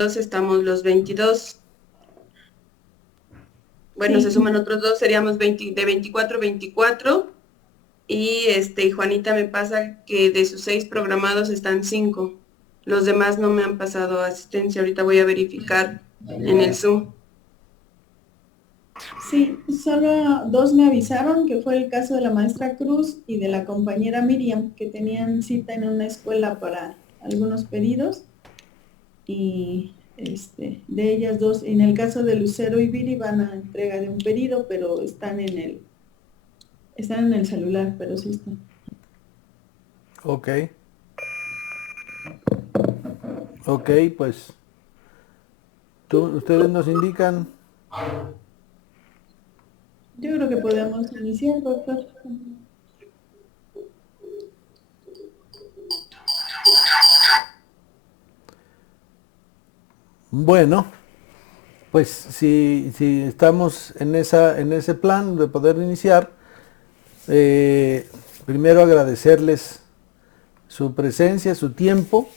estamos los 22. Bueno, se Sí, suman otros dos, seríamos 20, de 24, 24. Y Juanita me pasa que de sus 6 programados están 5. Los demás no me han pasado asistencia. Ahorita voy a verificar en el Zoom. sí, solo dos me avisaron, que fue el caso de la maestra Cruz y de la compañera Miriam, que tenían cita en una escuela para algunos pedidos. Y de ellas dos, en el caso de Lucero y Viri, van a entrega de un pedido, pero están en el celular, pero sí están. Ok, ok, pues ustedes nos indican. Yo creo que podemos iniciar, doctor. Bueno, pues si estamos en ese plan de poder iniciar, primero agradecerles su presencia, su tiempo.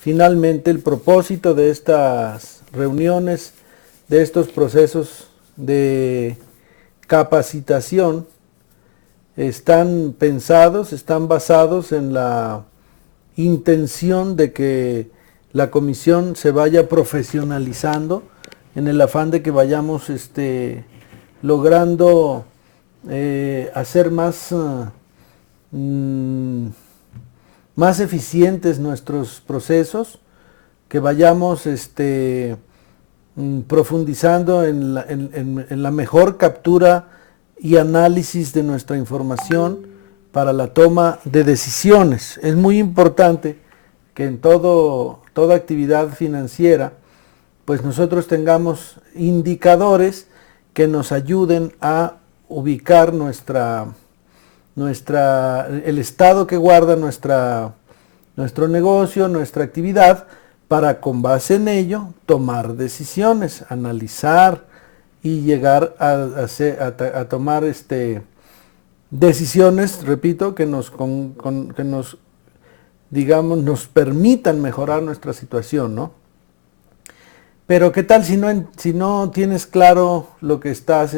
Finalmente, el propósito de estas reuniones, de estos procesos de capacitación, están pensados, están basados en la intención de que la comisión se vaya profesionalizando en el afán de que vayamos logrando hacer mm, más eficientes nuestros procesos, que vayamos profundizando en la mejor captura y análisis de nuestra información para la toma de decisiones. Es muy importante que en toda actividad financiera, pues nosotros tengamos indicadores que nos ayuden a ubicar el estado que guarda nuestro negocio, nuestra actividad, para con base en ello tomar decisiones, analizar y llegar a tomar decisiones, repito, que nos, digamos, nos permitan mejorar nuestra situación, ¿no? Pero ¿qué tal si no tienes claro lo que estás,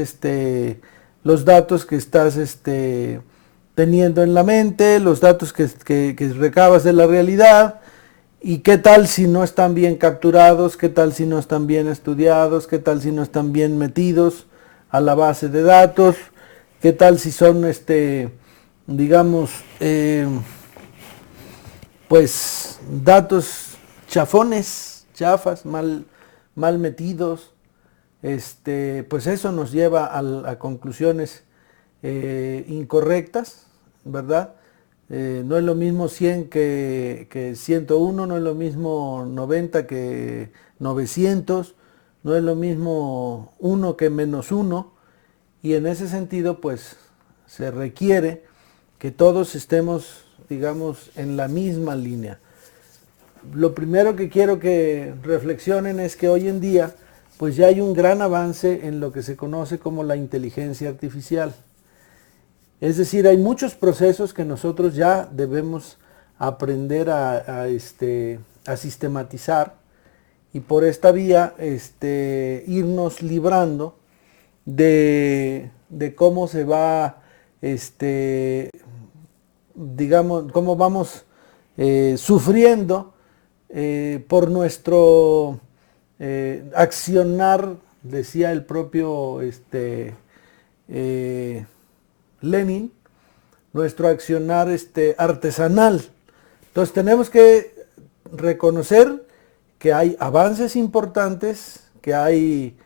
los datos que estás teniendo en la mente, los datos que recabas de la realidad? ¿Y qué tal si no están bien capturados? ¿Qué tal si no están bien estudiados? ¿Qué tal si no están bien metidos a la base de datos? ¿Qué tal si son, digamos, pues datos chafones, chafas, mal metidos? Pues eso nos lleva a conclusiones incorrectas, ¿verdad? No es lo mismo 100 que 101, no es lo mismo 90 que 900, no es lo mismo 1 que -1, y en ese sentido pues se requiere que todos estemos, digamos, en la misma línea. Lo primero que quiero que reflexionen es que hoy en día pues ya hay un gran avance en lo que se conoce como la inteligencia artificial. Es decir, hay muchos procesos que nosotros ya debemos aprender a sistematizar, y por esta vía irnos librando de cómo se va, digamos, cómo vamos sufriendo por nuestro accionar, decía el propio eh, Lenin, nuestro accionar artesanal. Entonces tenemos que reconocer que hay avances importantes, que hay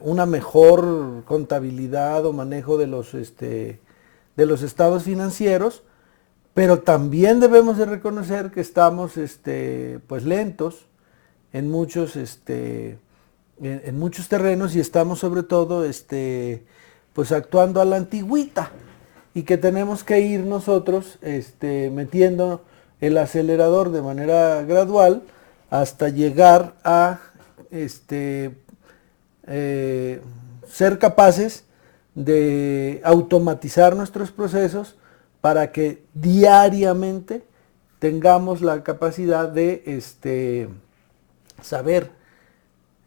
una mejor contabilidad o manejo de los estados financieros, pero también debemos de reconocer que estamos pues lentos en muchos, en muchos terrenos, y estamos sobre todo pues actuando a la antigüita, y que tenemos que ir nosotros metiendo el acelerador de manera gradual hasta llegar a eh, ser capaces de automatizar nuestros procesos para que diariamente tengamos la capacidad de saber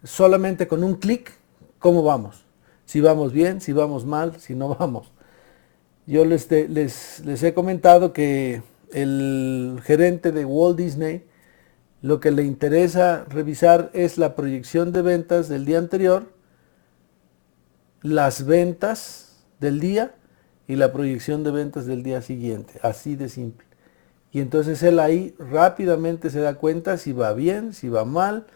solamente con un clic cómo vamos. Si vamos bien, si vamos mal, si no vamos. Yo les he comentado que el gerente de Walt Disney lo que le interesa revisar es la proyección de ventas del día anterior, las ventas del día y la proyección de ventas del día siguiente. Así de simple. Y entonces él ahí rápidamente se da cuenta si va bien, si va mal,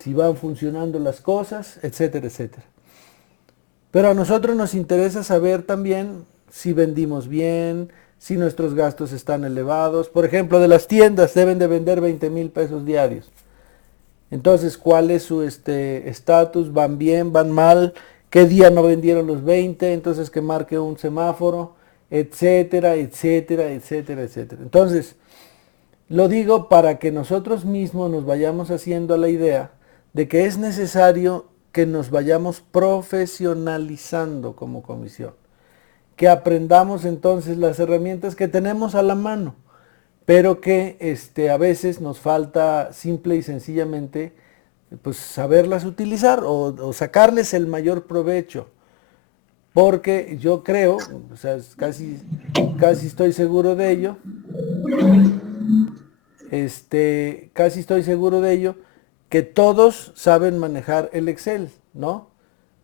si van funcionando las cosas, etcétera, etcétera. Pero a nosotros nos interesa saber también si vendimos bien, si nuestros gastos están elevados. Por ejemplo, de las tiendas deben de vender 20,000 pesos diarios. Entonces, ¿cuál es su estatus? ¿Van bien? ¿Van mal? ¿Qué día no vendieron los 20? Entonces que marque un semáforo, etcétera, etcétera, etcétera, etcétera. Entonces, lo digo para que nosotros mismos nos vayamos haciendo la idea de que es necesario que nos vayamos profesionalizando como comisión, que aprendamos entonces las herramientas que tenemos a la mano, pero que a veces nos falta simple y sencillamente pues saberlas utilizar o sacarles el mayor provecho, porque yo creo, o sea, casi estoy seguro de ello, casi estoy seguro de ello, que todos saben manejar el Excel, ¿no?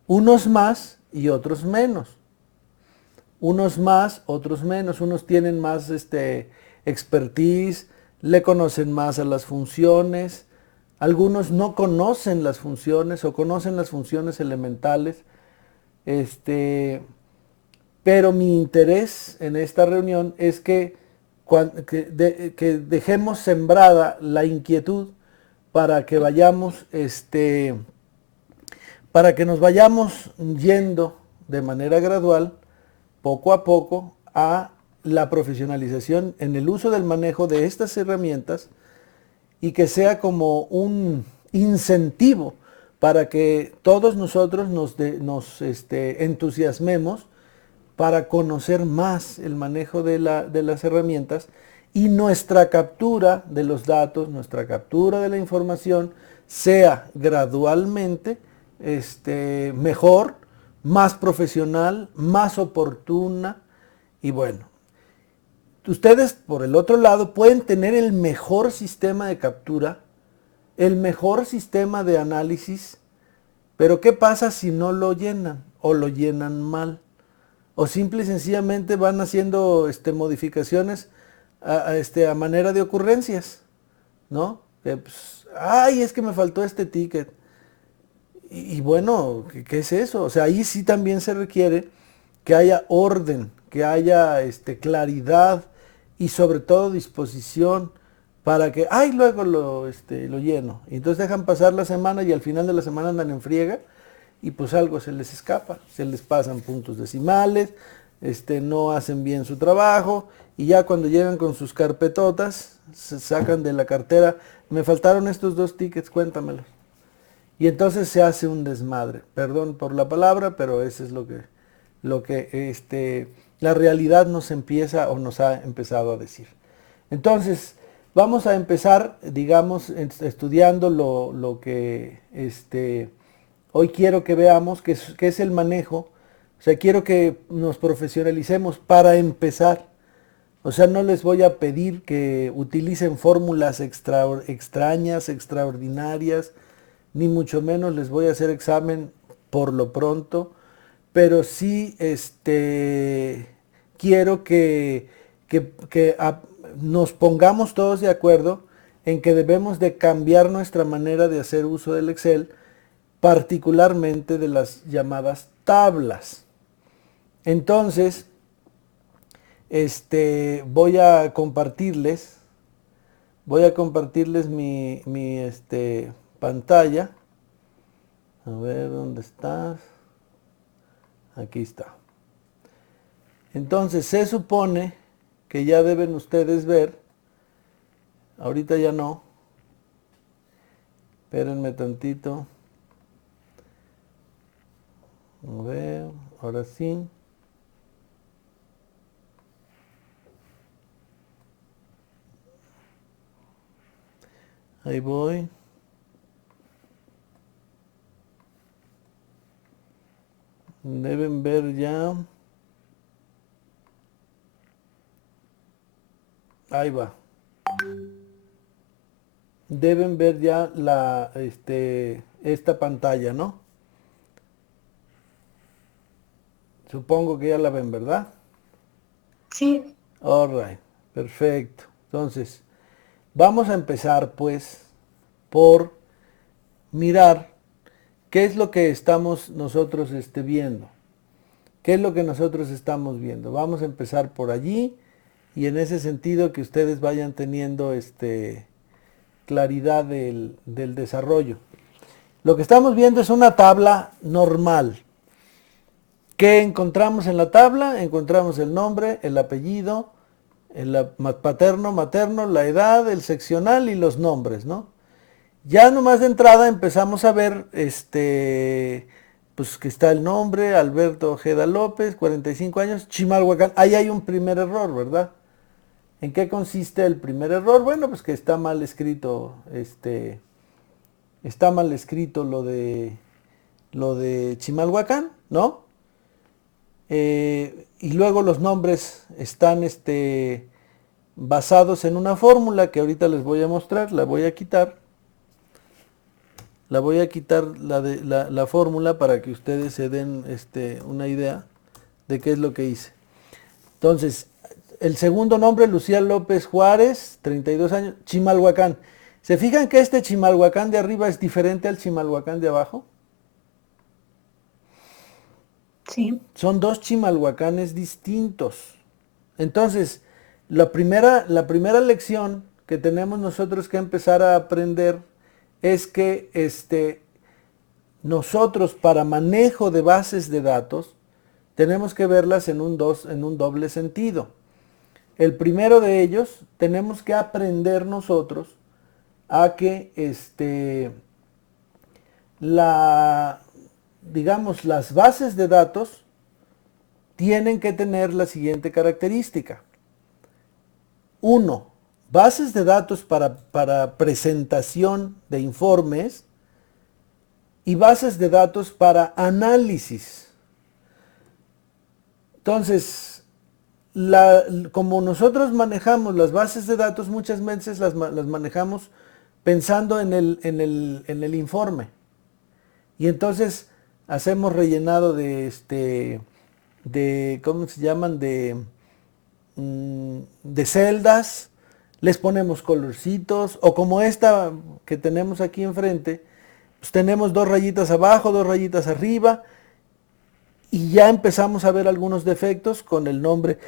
Unos más y otros menos. Unos más, otros menos. Unos tienen más expertise, le conocen más a las funciones. Algunos no conocen las funciones o conocen las funciones elementales. Pero mi interés en esta reunión es que dejemos sembrada la inquietud para que vayamos, para que nos vayamos yendo de manera gradual, poco a poco, a la profesionalización en el uso del manejo de estas herramientas y que sea como un incentivo para que todos nosotros nos entusiasmemos para conocer más el manejo de las herramientas y nuestra captura de los datos, nuestra captura de la información sea gradualmente mejor, más profesional, más oportuna y bueno. Ustedes por el otro lado pueden tener el mejor sistema de captura, el mejor sistema de análisis, pero ¿qué pasa si no lo llenan o lo llenan mal? O simple y sencillamente van haciendo modificaciones a manera de ocurrencias, ¿no? Pues, ay, es que me faltó este ticket. Y bueno, ¿qué es eso? O sea, ahí sí también se requiere que haya orden, que haya claridad y sobre todo disposición para que, ay, luego lo lleno. Y entonces dejan pasar la semana y al final de la semana andan en friega y pues algo se les escapa, se les pasan puntos decimales, no hacen bien su trabajo y ya cuando llegan con sus carpetotas, se sacan de la cartera, me faltaron estos 2 tickets, cuéntamelos. Y entonces se hace un desmadre. Perdón por la palabra, pero eso es lo que la realidad nos empieza o nos ha empezado a decir. Entonces, vamos a empezar, digamos, estudiando lo que hoy quiero que veamos, que es el manejo. O sea, quiero que nos profesionalicemos para empezar. O sea, no les voy a pedir que utilicen fórmulas extrañas, extraordinarias, ni mucho menos les voy a hacer examen por lo pronto, pero sí quiero que nos pongamos todos de acuerdo en que debemos de cambiar nuestra manera de hacer uso del Excel, particularmente de las llamadas tablas. Entonces, voy a compartirles mi pantalla. A ver, ¿dónde estás? Aquí está. Entonces, se supone que ya deben ustedes ver, ahorita ya no, espérenme tantito. A ver, ahora sí. Ahí voy. Deben ver ya. Ahí va. Deben ver ya esta pantalla, ¿no? Supongo que ya la ven, ¿verdad? Sí. Alright, perfecto. Entonces, vamos a empezar pues por mirar qué es lo que estamos nosotros viendo. ¿Qué es lo que nosotros estamos viendo? Vamos a empezar por allí y en ese sentido que ustedes vayan teniendo claridad del desarrollo. Lo que estamos viendo es una tabla normal. ¿Qué encontramos en la tabla? Encontramos el nombre, el apellido, el paterno, materno, la edad, el seccional y los nombres, ¿no? Ya nomás de entrada empezamos a ver pues que está el nombre, Alberto Ojeda López, 45 años, Chimalhuacán. Ahí hay un primer error, ¿verdad? ¿En qué consiste el primer error? Bueno, pues que está mal escrito, está mal escrito lo de Chimalhuacán, ¿no? Y luego los nombres están basados en una fórmula que ahorita les voy a mostrar, la voy a quitar. La fórmula para que ustedes se den una idea de qué es lo que hice. Entonces, el segundo nombre, Lucía López Juárez, 32 años, Chimalhuacán. ¿Se fijan que este Chimalhuacán de arriba es diferente al Chimalhuacán de abajo? Sí. Son dos Chimalhuacanes distintos. Entonces, la primera lección que tenemos nosotros que empezar a aprender es que nosotros para manejo de bases de datos tenemos que verlas en un doble sentido. El primero de ellos, tenemos que aprender nosotros a que digamos, las bases de datos tienen que tener la siguiente característica. 1. Bases de datos para presentación de informes y bases de datos para análisis. Entonces, como nosotros manejamos las bases de datos, muchas veces las manejamos pensando en el informe. Y entonces hacemos rellenado de ¿cómo se llaman? De celdas, les ponemos colorcitos, o como esta que tenemos aquí enfrente, pues tenemos 2 rayitas abajo, 2 rayitas arriba, y ya empezamos a ver algunos defectos con el nombre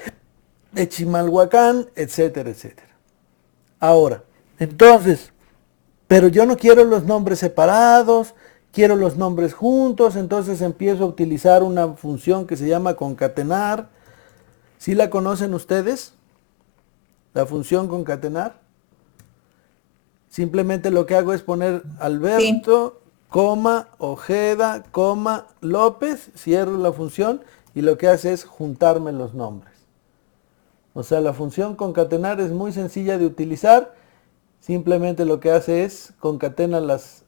de Chimalhuacán, etcétera, etcétera. Ahora, entonces, pero yo no quiero los nombres separados, quiero los nombres juntos, entonces empiezo a utilizar una función que se llama concatenar. ¿Sí la conocen ustedes? La función concatenar. Simplemente lo que hago es poner Alberto, coma, Ojeda, coma, López, cierro la función y lo que hace es juntarme los nombres. O sea, la función concatenar es muy sencilla de utilizar. Simplemente lo que hace es concatena las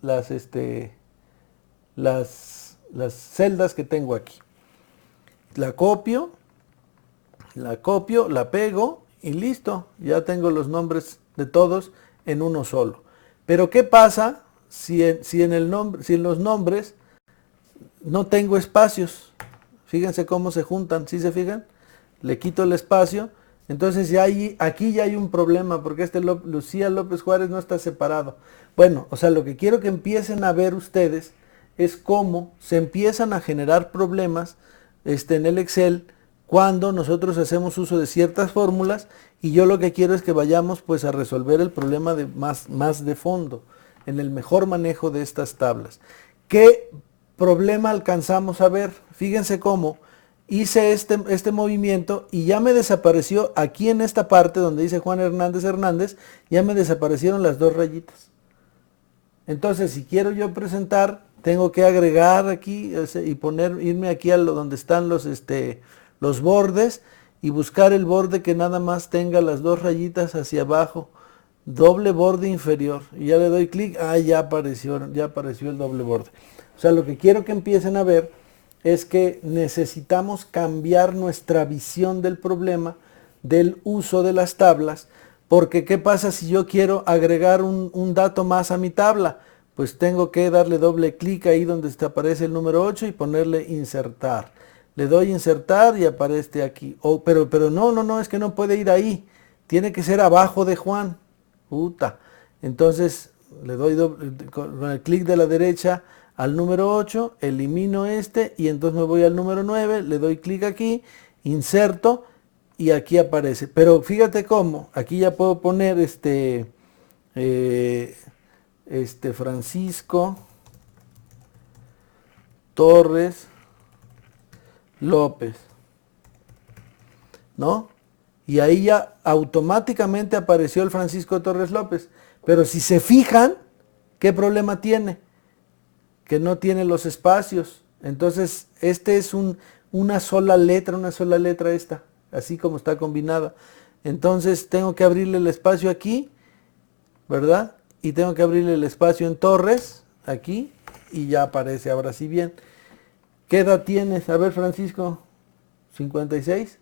celdas que tengo aquí. La copio, la pego y listo. Ya tengo los nombres de todos en uno solo. Pero ¿qué pasa si en los nombres no tengo espacios? Fíjense cómo se juntan, ¿sí se fijan? Le quito el espacio. Entonces aquí ya hay un problema porque Lucía López Juárez no está separado. Bueno, o sea, lo que quiero que empiecen a ver ustedes es cómo se empiezan a generar problemas en el Excel cuando nosotros hacemos uso de ciertas fórmulas, y yo lo que quiero es que vayamos pues a resolver el problema más de fondo, en el mejor manejo de estas tablas. ¿Qué problema alcanzamos a ver? Fíjense cómo hice este movimiento y ya me desapareció aquí en esta parte donde dice Juan Hernández Hernández, ya me desaparecieron las 2 rayitas. Entonces, si quiero yo presentar, tengo que agregar aquí y irme aquí a donde están los bordes y buscar el borde que nada más tenga las 2 rayitas hacia abajo, doble borde inferior, y ya le doy clic, ya apareció el doble borde. O sea, lo que quiero que empiecen a ver es que necesitamos cambiar nuestra visión del problema, del uso de las tablas, porque ¿qué pasa si yo quiero agregar un dato más a mi tabla? Pues tengo que darle doble clic ahí donde aparece el número 8 y ponerle insertar. Le doy insertar y aparece aquí. Pero no, es que no puede ir ahí. Tiene que ser abajo de Juan. Puta. Entonces le doy con el clic de la derecha al número 8, elimino este y entonces me voy al número 9, le doy clic aquí, inserto y aquí aparece. Pero fíjate cómo, aquí ya puedo poner Francisco Torres López, ¿no? Y ahí ya automáticamente apareció el Francisco Torres López. Pero si se fijan, ¿qué problema tiene? Que no tiene los espacios. Entonces, este es una sola letra esta, así como está combinada. Entonces, tengo que abrirle el espacio aquí, ¿verdad? Y tengo que abrirle el espacio en Torres, aquí, y ya aparece ahora sí bien. ¿Qué edad tienes? A ver, Francisco, 56.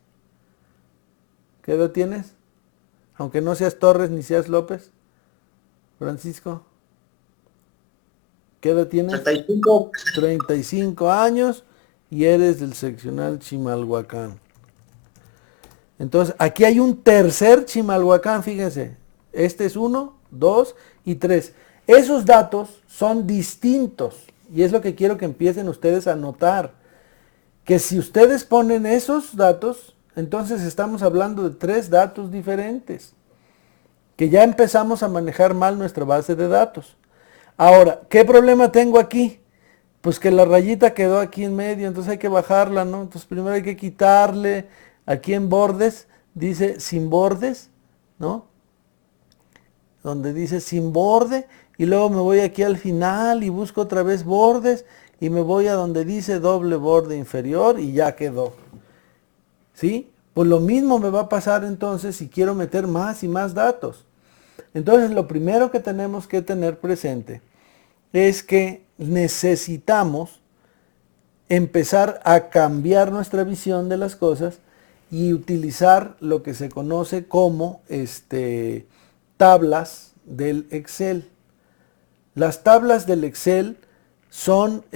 ¿Qué edad tienes? Aunque no seas Torres ni seas López. Francisco, ¿qué edad tienes? 35. 35 años y eres del seccional Chimalhuacán. Entonces, aquí hay un tercer Chimalhuacán, fíjense. Este es 1, 2 y 3. Esos datos son distintos y es lo que quiero que empiecen ustedes a notar. Que si ustedes ponen esos datos, entonces estamos hablando de 3 datos diferentes. Que ya empezamos a manejar mal nuestra base de datos. Ahora, ¿qué problema tengo aquí? Pues que la rayita quedó aquí en medio, entonces hay que bajarla, ¿no? Entonces primero hay que quitarle, aquí en bordes, dice sin bordes, ¿no? Donde dice sin borde, y luego me voy aquí al final y busco otra vez bordes, y me voy a donde dice doble borde inferior y ya quedó. ¿Sí? Pues lo mismo me va a pasar entonces si quiero meter más y más datos. Entonces lo primero que tenemos que tener presente es que necesitamos empezar a cambiar nuestra visión de las cosas y utilizar lo que se conoce como tablas del Excel. Las tablas del Excel son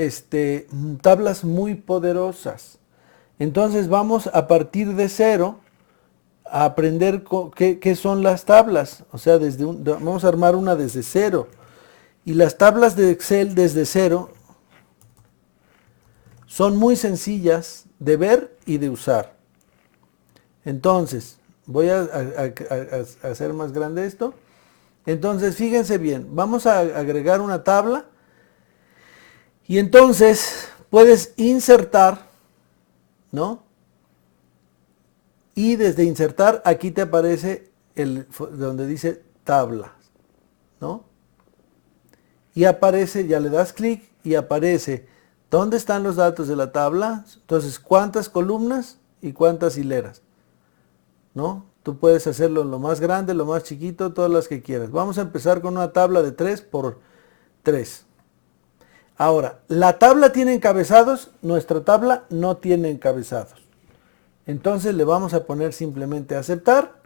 tablas muy poderosas. Entonces vamos a partir de cero a aprender qué son las tablas. O sea, vamos a armar una desde cero. Y las tablas de Excel desde cero son muy sencillas de ver y de usar. Entonces, voy a hacer más grande esto. Entonces, fíjense bien, vamos a agregar una tabla. Y entonces, puedes insertar, ¿no? Y desde insertar, aquí te aparece donde dice tablas, ¿no? Y aparece, ya le das clic y aparece, ¿dónde están los datos de la tabla? Entonces, ¿cuántas columnas y cuántas hileras? ¿No? Tú puedes hacerlo lo más grande, lo más chiquito, todas las que quieras. Vamos a empezar con una tabla de 3 por 3. Ahora, ¿la tabla tiene encabezados? Nuestra tabla no tiene encabezados. Entonces le vamos a poner simplemente aceptar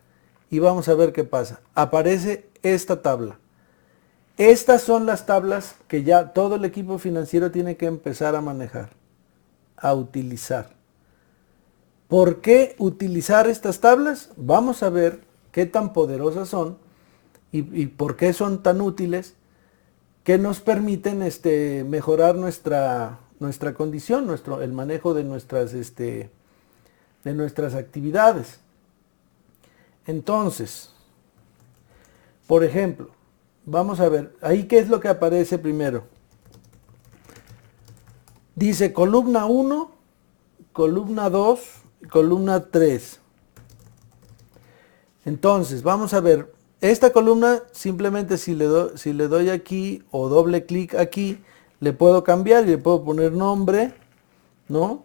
y vamos a ver qué pasa. Aparece esta tabla. Estas son las tablas que ya todo el equipo financiero tiene que empezar a manejar, a utilizar. ¿Por qué utilizar estas tablas? Vamos a ver qué tan poderosas son y por qué son tan útiles que nos permiten mejorar nuestra condición, el manejo de nuestras actividades. Entonces, por ejemplo, vamos a ver, ahí qué es lo que aparece primero. Dice columna 1, columna 2, columna 3. Entonces, vamos a ver, esta columna simplemente si le doy aquí o doble clic aquí, le puedo cambiar y le puedo poner nombre, ¿no?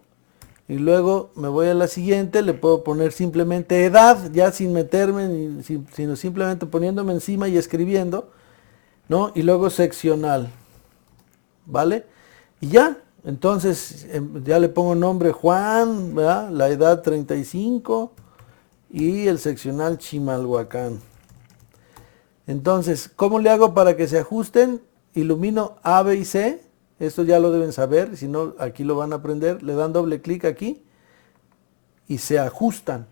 Y luego me voy a la siguiente, le puedo poner simplemente edad, ya sin meterme, sino simplemente poniéndome encima y escribiendo, ¿no? Y luego seccional, ¿vale? Y ya, Entonces, ya le pongo nombre Juan, ¿verdad? La edad 35 y el seccional Chimalhuacán. Entonces, ¿cómo le hago para que se ajusten? Ilumino A, B y C. Esto ya lo deben saber, si no, aquí lo van a aprender. Le dan doble clic aquí y se ajustan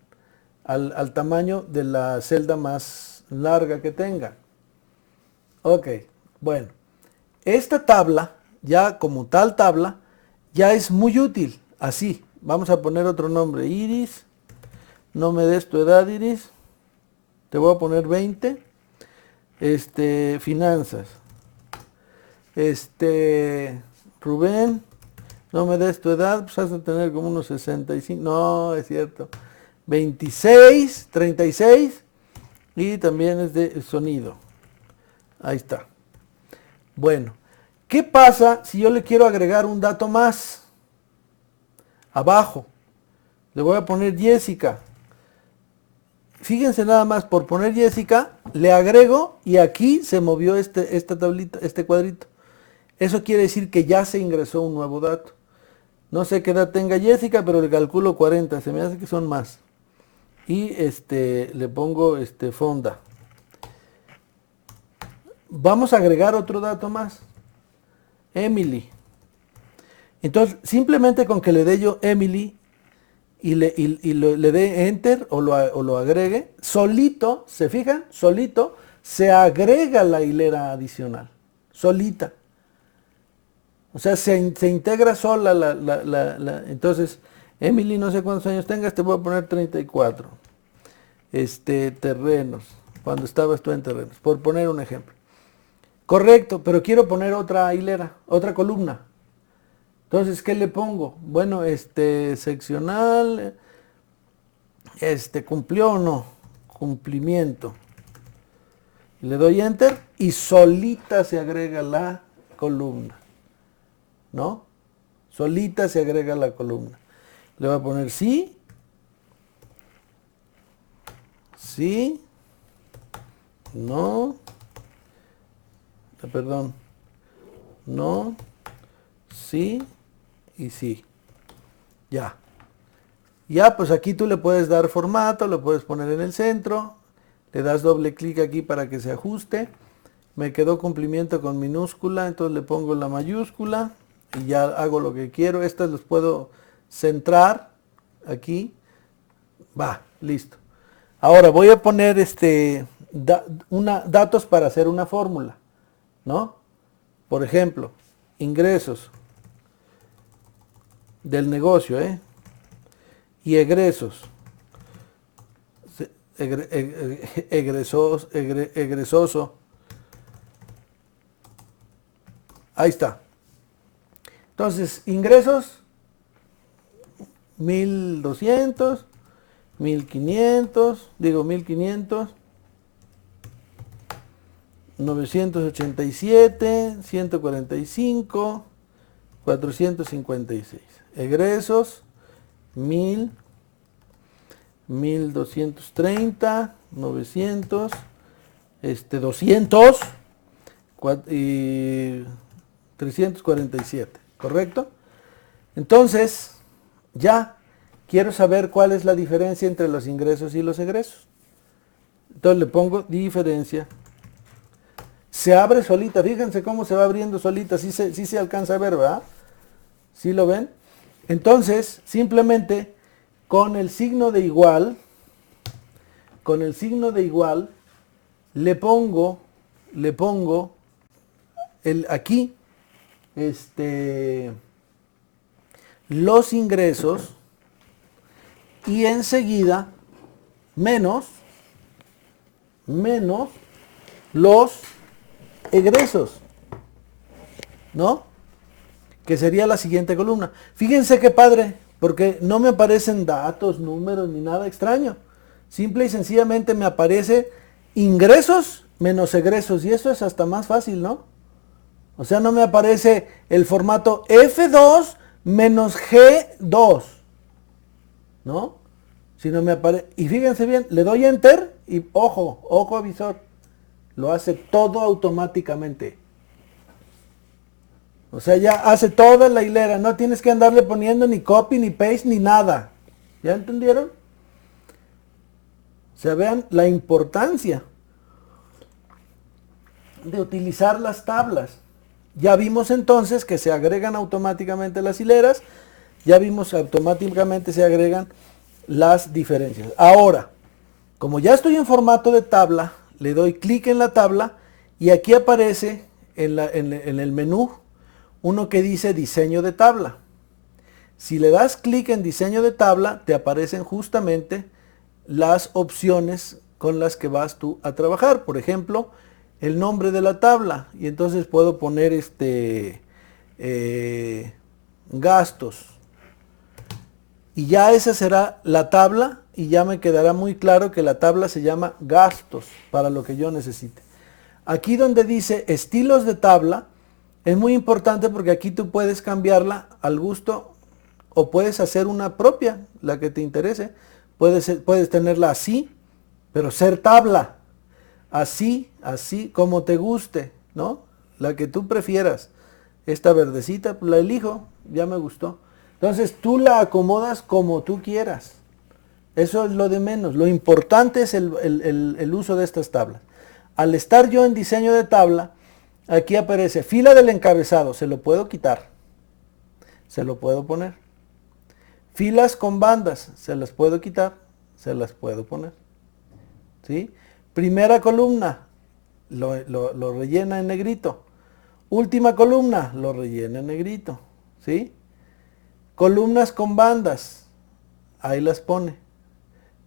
al tamaño de la celda más larga que tengan. Ok, bueno. Esta tabla, ya como tal tabla, ya es muy útil. Así, vamos a poner otro nombre. Iris, no me des tu edad, Iris. Te voy a poner 20. Finanzas. Rubén, no me des tu edad, pues has de tener como unos 65. No, es cierto. 26, 36. Y también es de sonido. Ahí está. Bueno, ¿qué pasa si yo le quiero agregar un dato más? Abajo. Le voy a poner Jessica. Fíjense nada más, por poner Jessica, le agrego y aquí se movió esta tablita, este cuadrito. Eso quiere decir que ya se ingresó un nuevo dato. No sé qué edad tenga Jessica, pero le calculo 40, se me hace que son más. Y le pongo Fonda. Vamos a agregar otro dato más. Emily. Entonces, simplemente con que le dé yo Emily y le dé Enter o lo agregue, solito, ¿se fijan? Solito se agrega la hilera adicional. Solita. O sea, se integra sola entonces, Emily, no sé cuántos años tengas, te voy a poner 34. Terrenos. Cuando estabas tú en terrenos, por poner un ejemplo. Correcto, pero quiero poner otra hilera, otra columna. Entonces, ¿qué le pongo? Bueno, seccional, ¿cumplió o no? Cumplimiento. Le doy Enter y solita se agrega la columna. ¿No? Solita se agrega la columna. Le voy a poner sí. Sí. No. Perdón. No. Sí. Y sí. Ya. Ya, pues aquí tú le puedes dar formato, lo puedes poner en el centro. Le das doble clic aquí para que se ajuste. Me quedó cumplimiento con minúscula, entonces le pongo la mayúscula. Y ya hago lo que quiero. Estas los puedo centrar aquí. Va, listo. Ahora voy a poner datos para hacer una fórmula, ¿no? Por ejemplo, ingresos del negocio, y egresos. Egresoso. Ahí está. Entonces, ingresos, 1200, 1500, 987, 145, 456. Egresos, 1000, 1230, 900, 200 y 347. ¿Correcto? Entonces, ya quiero saber cuál es la diferencia entre los ingresos y los egresos. Entonces le pongo diferencia. Se abre solita, fíjense cómo se va abriendo solita, sí se alcanza a ver, ¿verdad? ¿Sí lo ven? Entonces, simplemente con el signo de igual, le pongo aquí, los ingresos y enseguida menos los egresos, ¿no? Que sería la siguiente columna. Fíjense qué padre, porque no me aparecen datos, números ni nada extraño. Simple y sencillamente me aparece ingresos menos egresos y eso es hasta más fácil, ¿no? O sea, no me aparece el formato F2 menos G2, ¿no? Sino me aparece, y fíjense bien, le doy Enter y ojo avisor, lo hace todo automáticamente. O sea, ya hace toda la hilera, no tienes que andarle poniendo ni copy, ni paste, ni nada. ¿Ya entendieron? O sea, vean la importancia de utilizar las tablas. Ya vimos entonces que se agregan automáticamente las hileras, ya vimos que automáticamente se agregan las diferencias. Ahora, como ya estoy en formato de tabla, le doy clic en la tabla y aquí aparece en el menú uno que dice diseño de tabla. Si le das clic en diseño de tabla, te aparecen justamente las opciones con las que vas tú a trabajar. Por ejemplo, el nombre de la tabla. Y entonces puedo poner gastos. Y ya esa será la tabla y ya me quedará muy claro que la tabla se llama gastos para lo que yo necesite. Aquí donde dice estilos de tabla, es muy importante porque aquí tú puedes cambiarla al gusto o puedes hacer una propia, la que te interese. Puedes tenerla así, pero ser tabla. Así como te guste, ¿no? La que tú prefieras. Esta verdecita, pues la elijo, ya me gustó. Entonces tú la acomodas como tú quieras. Eso es lo de menos. Lo importante es el uso de estas tablas. Al estar yo en diseño de tabla, aquí aparece fila del encabezado. Se lo puedo quitar. Se lo puedo poner. Filas con bandas. Se las puedo quitar. Se las puedo poner. ¿Sí? Primera columna. Lo rellena en negrito. Última columna. Lo rellena en negrito. ¿Sí? Columnas con bandas. Ahí las pone.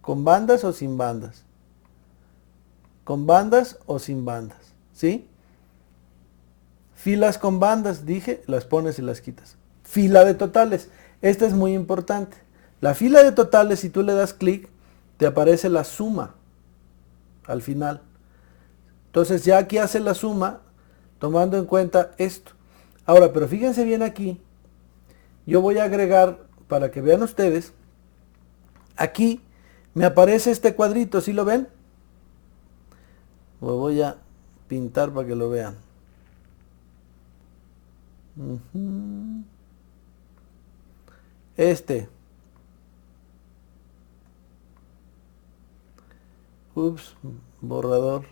¿Con bandas o sin bandas? ¿Con bandas o sin bandas? ¿Sí? Filas con bandas, dije, las pones y las quitas. Fila de totales. Esta es muy importante. La fila de totales, si tú le das clic, te aparece la suma al final. Entonces ya aquí hace la suma tomando en cuenta esto. Ahora, pero fíjense bien aquí. Yo voy a agregar, para que vean ustedes, aquí me aparece este cuadrito, ¿sí lo ven? Lo voy a pintar para que lo vean. Ups, borrador.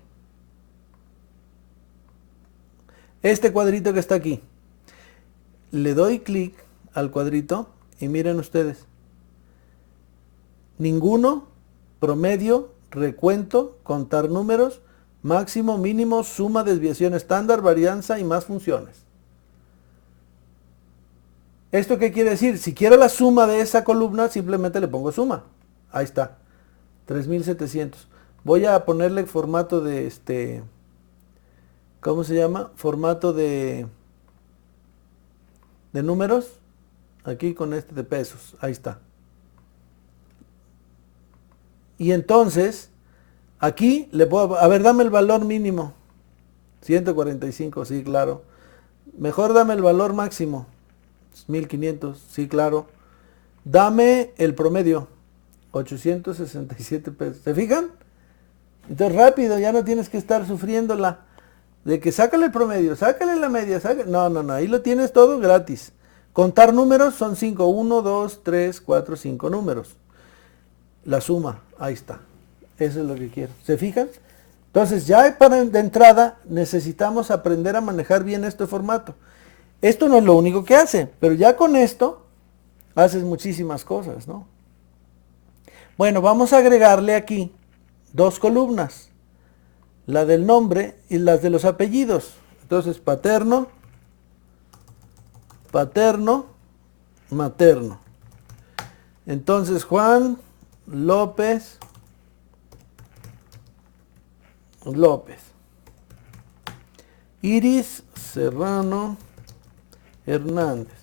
Este cuadrito que está aquí. Le doy clic al cuadrito y miren ustedes. Ninguno, promedio, recuento, contar números, máximo, mínimo, suma, desviación estándar, varianza y más funciones. ¿Esto qué quiere decir? Si quiero la suma de esa columna, simplemente le pongo suma. Ahí está. 3700. Voy a ponerle formato de ¿cómo se llama? Formato de números. Aquí con de pesos. Ahí está. Y entonces, aquí le puedo, a ver, dame el valor mínimo. 145, sí, claro. Mejor dame el valor máximo. 1500, sí, claro. Dame el promedio. 867 pesos. ¿Se fijan? Entonces rápido, ya no tienes que estar sufriéndola. De que sácale el promedio, sácale la media, sácale. No, ahí lo tienes todo gratis. Contar números son 5, 1, 2, 3, 4, 5 números. La suma, ahí está. Eso es lo que quiero. ¿Se fijan? Entonces ya de entrada necesitamos aprender a manejar bien este formato. Esto no es lo único que hace, pero ya con esto haces muchísimas cosas, ¿no? Bueno, vamos a agregarle aquí dos columnas. La del nombre y las de los apellidos. Entonces, paterno, materno. Entonces, Juan López. Iris Serrano Hernández.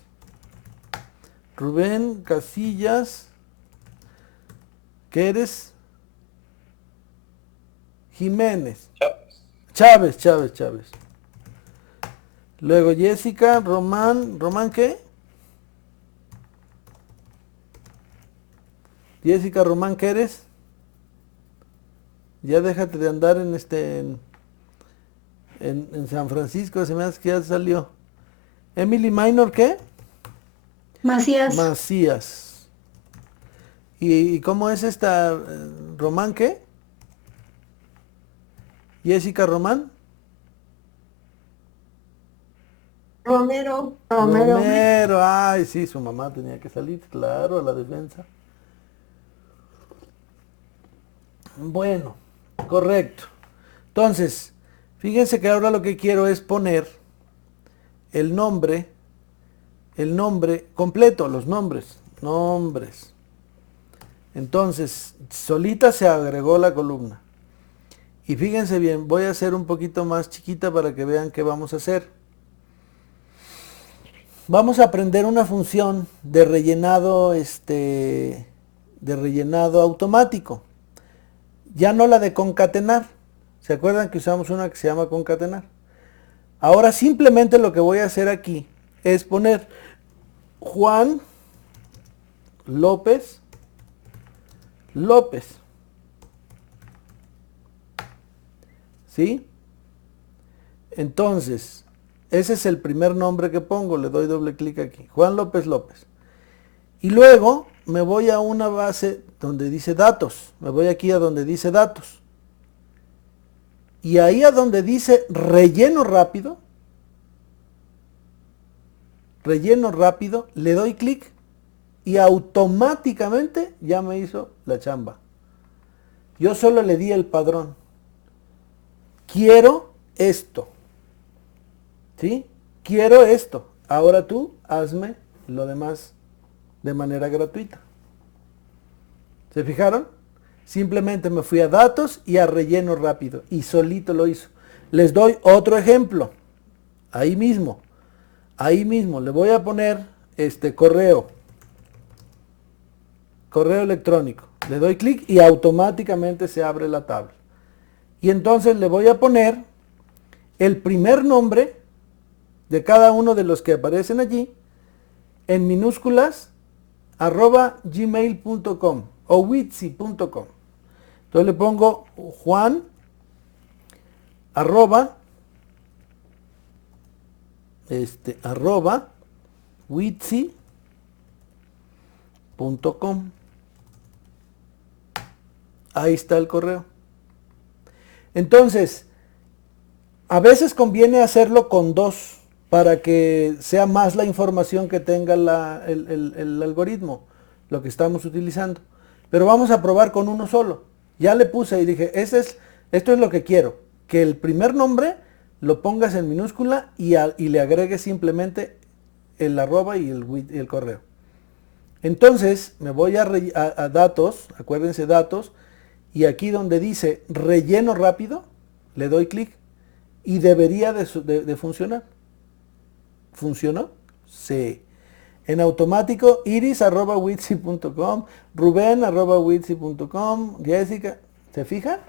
Rubén Casillas. ¿Qué eres? Jiménez. Chávez. Luego Jessica, ¿Román qué? Jessica Román, ¿qué eres? Ya déjate de andar en San Francisco, se me hace que ya salió. Emily Minor, ¿qué? Macías. Macías. ¿Y cómo es esta? ¿Román qué? Jessica Román. Romero. Romero, ay, sí, su mamá tenía que salir, claro, a la defensa. Bueno, correcto. Entonces, fíjense que ahora lo que quiero es poner el nombre completo, los nombres. Entonces, solita se agregó la columna. Y fíjense bien, voy a hacer un poquito más chiquita para que vean qué vamos a hacer. Vamos a aprender una función de rellenado, automático. Ya no la de concatenar. ¿Se acuerdan que usamos una que se llama concatenar? Ahora simplemente lo que voy a hacer aquí es poner Juan López. ¿Sí? Entonces, ese es el primer nombre que pongo, le doy doble clic aquí, Juan López. Y luego me voy a una base donde dice datos, me voy aquí a donde dice datos. Y ahí a donde dice relleno rápido, le doy clic y automáticamente ya me hizo la chamba. Yo solo le di el padrón. Quiero esto. ¿Sí? Quiero esto. Ahora tú hazme lo demás de manera gratuita. ¿Se fijaron? Simplemente me fui a datos y a relleno rápido. Y solito lo hizo. Les doy otro ejemplo. Ahí mismo. Le voy a poner correo electrónico. Le doy clic y automáticamente se abre la tabla. Y entonces le voy a poner el primer nombre de cada uno de los que aparecen allí en minúsculas @gmail.com o witsi.com. Entonces le pongo Juan @witsi.com. Ahí está el correo. Entonces, a veces conviene hacerlo con dos para que sea más la información que tenga el algoritmo, lo que estamos utilizando. Pero vamos a probar con uno solo. Ya le puse y dije, esto es lo que quiero, que el primer nombre lo pongas en minúscula y le agregues simplemente el arroba y el correo. Entonces me voy a datos, acuérdense datos, y aquí donde dice relleno rápido, le doy clic y debería de funcionar. ¿Funcionó? Sí. En automático, iris@witsi.com, ruben@witsi.com, Jessica, ¿se fijan?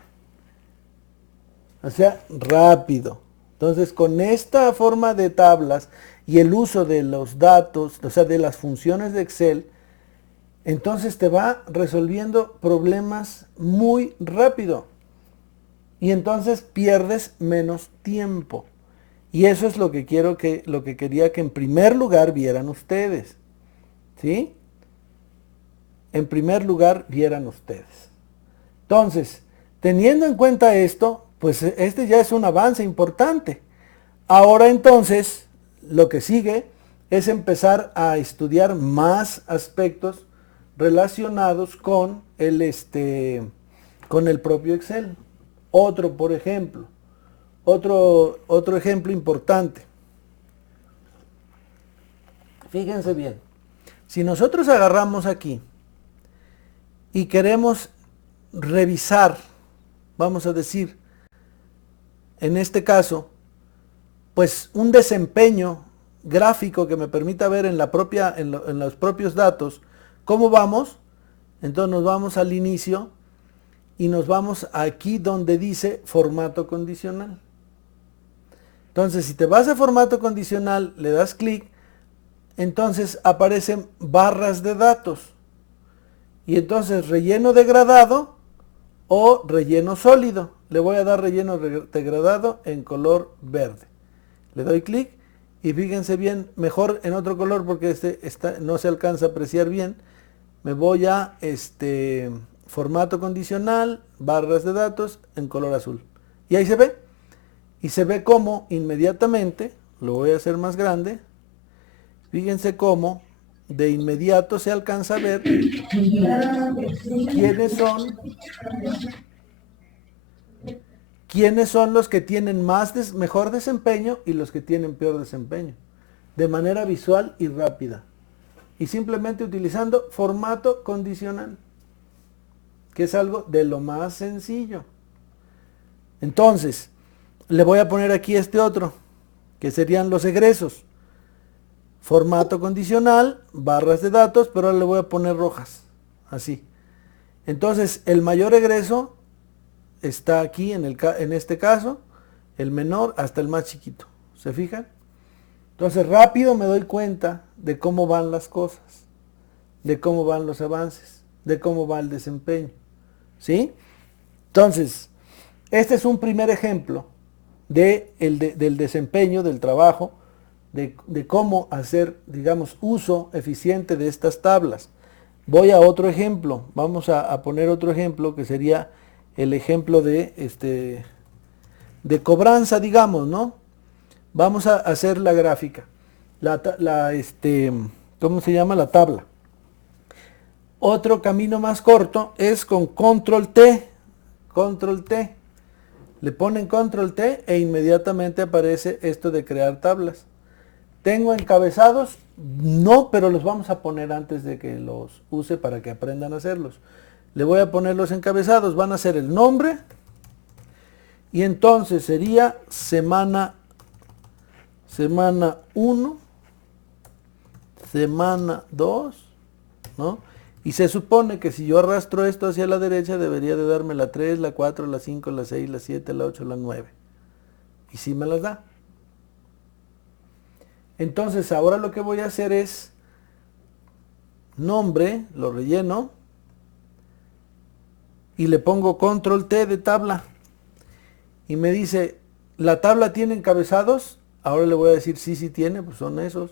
O sea, rápido. Entonces, con esta forma de tablas y el uso de los datos, o sea, de las funciones de Excel, entonces te va resolviendo problemas muy rápido. Y entonces pierdes menos tiempo. Y eso es lo que quería que en primer lugar vieran ustedes. ¿Sí? En primer lugar vieran ustedes. Entonces, teniendo en cuenta esto, pues este ya es un avance importante. Ahora entonces, lo que sigue es empezar a estudiar más aspectos relacionados con el propio Excel. Por ejemplo, otro ejemplo importante. Fíjense bien. Si nosotros agarramos aquí y queremos revisar, vamos a decir, en este caso, pues un desempeño gráfico que me permita ver en los propios datos, ¿cómo vamos? Entonces nos vamos al inicio y nos vamos aquí donde dice formato condicional. Entonces, si te vas a formato condicional, le das clic, entonces aparecen barras de datos. Y entonces relleno degradado o relleno sólido. Le voy a dar relleno degradado en color verde. Le doy clic Y fíjense bien, mejor en otro color porque no se alcanza a apreciar bien. Me voy a formato condicional, barras de datos en color azul. Y ahí se ve. Y se ve cómo inmediatamente, lo voy a hacer más grande, fíjense cómo de inmediato se alcanza a ver quiénes son los que tienen mejor desempeño y los que tienen peor desempeño, de manera visual y rápida. Y simplemente utilizando formato condicional, que es algo de lo más sencillo. Entonces, le voy a poner aquí este otro, que serían los egresos. Formato condicional, barras de datos, pero ahora le voy a poner rojas, así. Entonces, el mayor egreso está aquí en este caso, el menor hasta el más chiquito. ¿Se fijan? Entonces, rápido me doy cuenta de cómo van las cosas, de cómo van los avances, de cómo va el desempeño. ¿Sí? Entonces, este es un primer ejemplo del desempeño, del trabajo, de cómo hacer, digamos, uso eficiente de estas tablas. Voy a otro ejemplo. Vamos a poner otro ejemplo que sería el ejemplo de cobranza, digamos, ¿no? Vamos a hacer la gráfica. ¿Cómo se llama? La tabla. Otro camino más corto es con control T. Control T. Le ponen control T e inmediatamente aparece esto de crear tablas. ¿Tengo encabezados? No, pero los vamos a poner antes de que los use para que aprendan a hacerlos. Le voy a poner los encabezados. Van a ser el nombre. Y entonces sería semana 1, semana 2, ¿no? Y se supone que si yo arrastro esto hacia la derecha, debería de darme la 3, la 4, la 5, la 6, la 7, la 8, la 9. Y sí me las da. Entonces ahora lo que voy a hacer es nombre, lo relleno y le pongo control T de tabla. Y me dice, ¿la tabla tiene encabezados? Ahora le voy a decir, sí, sí tiene, pues son esos.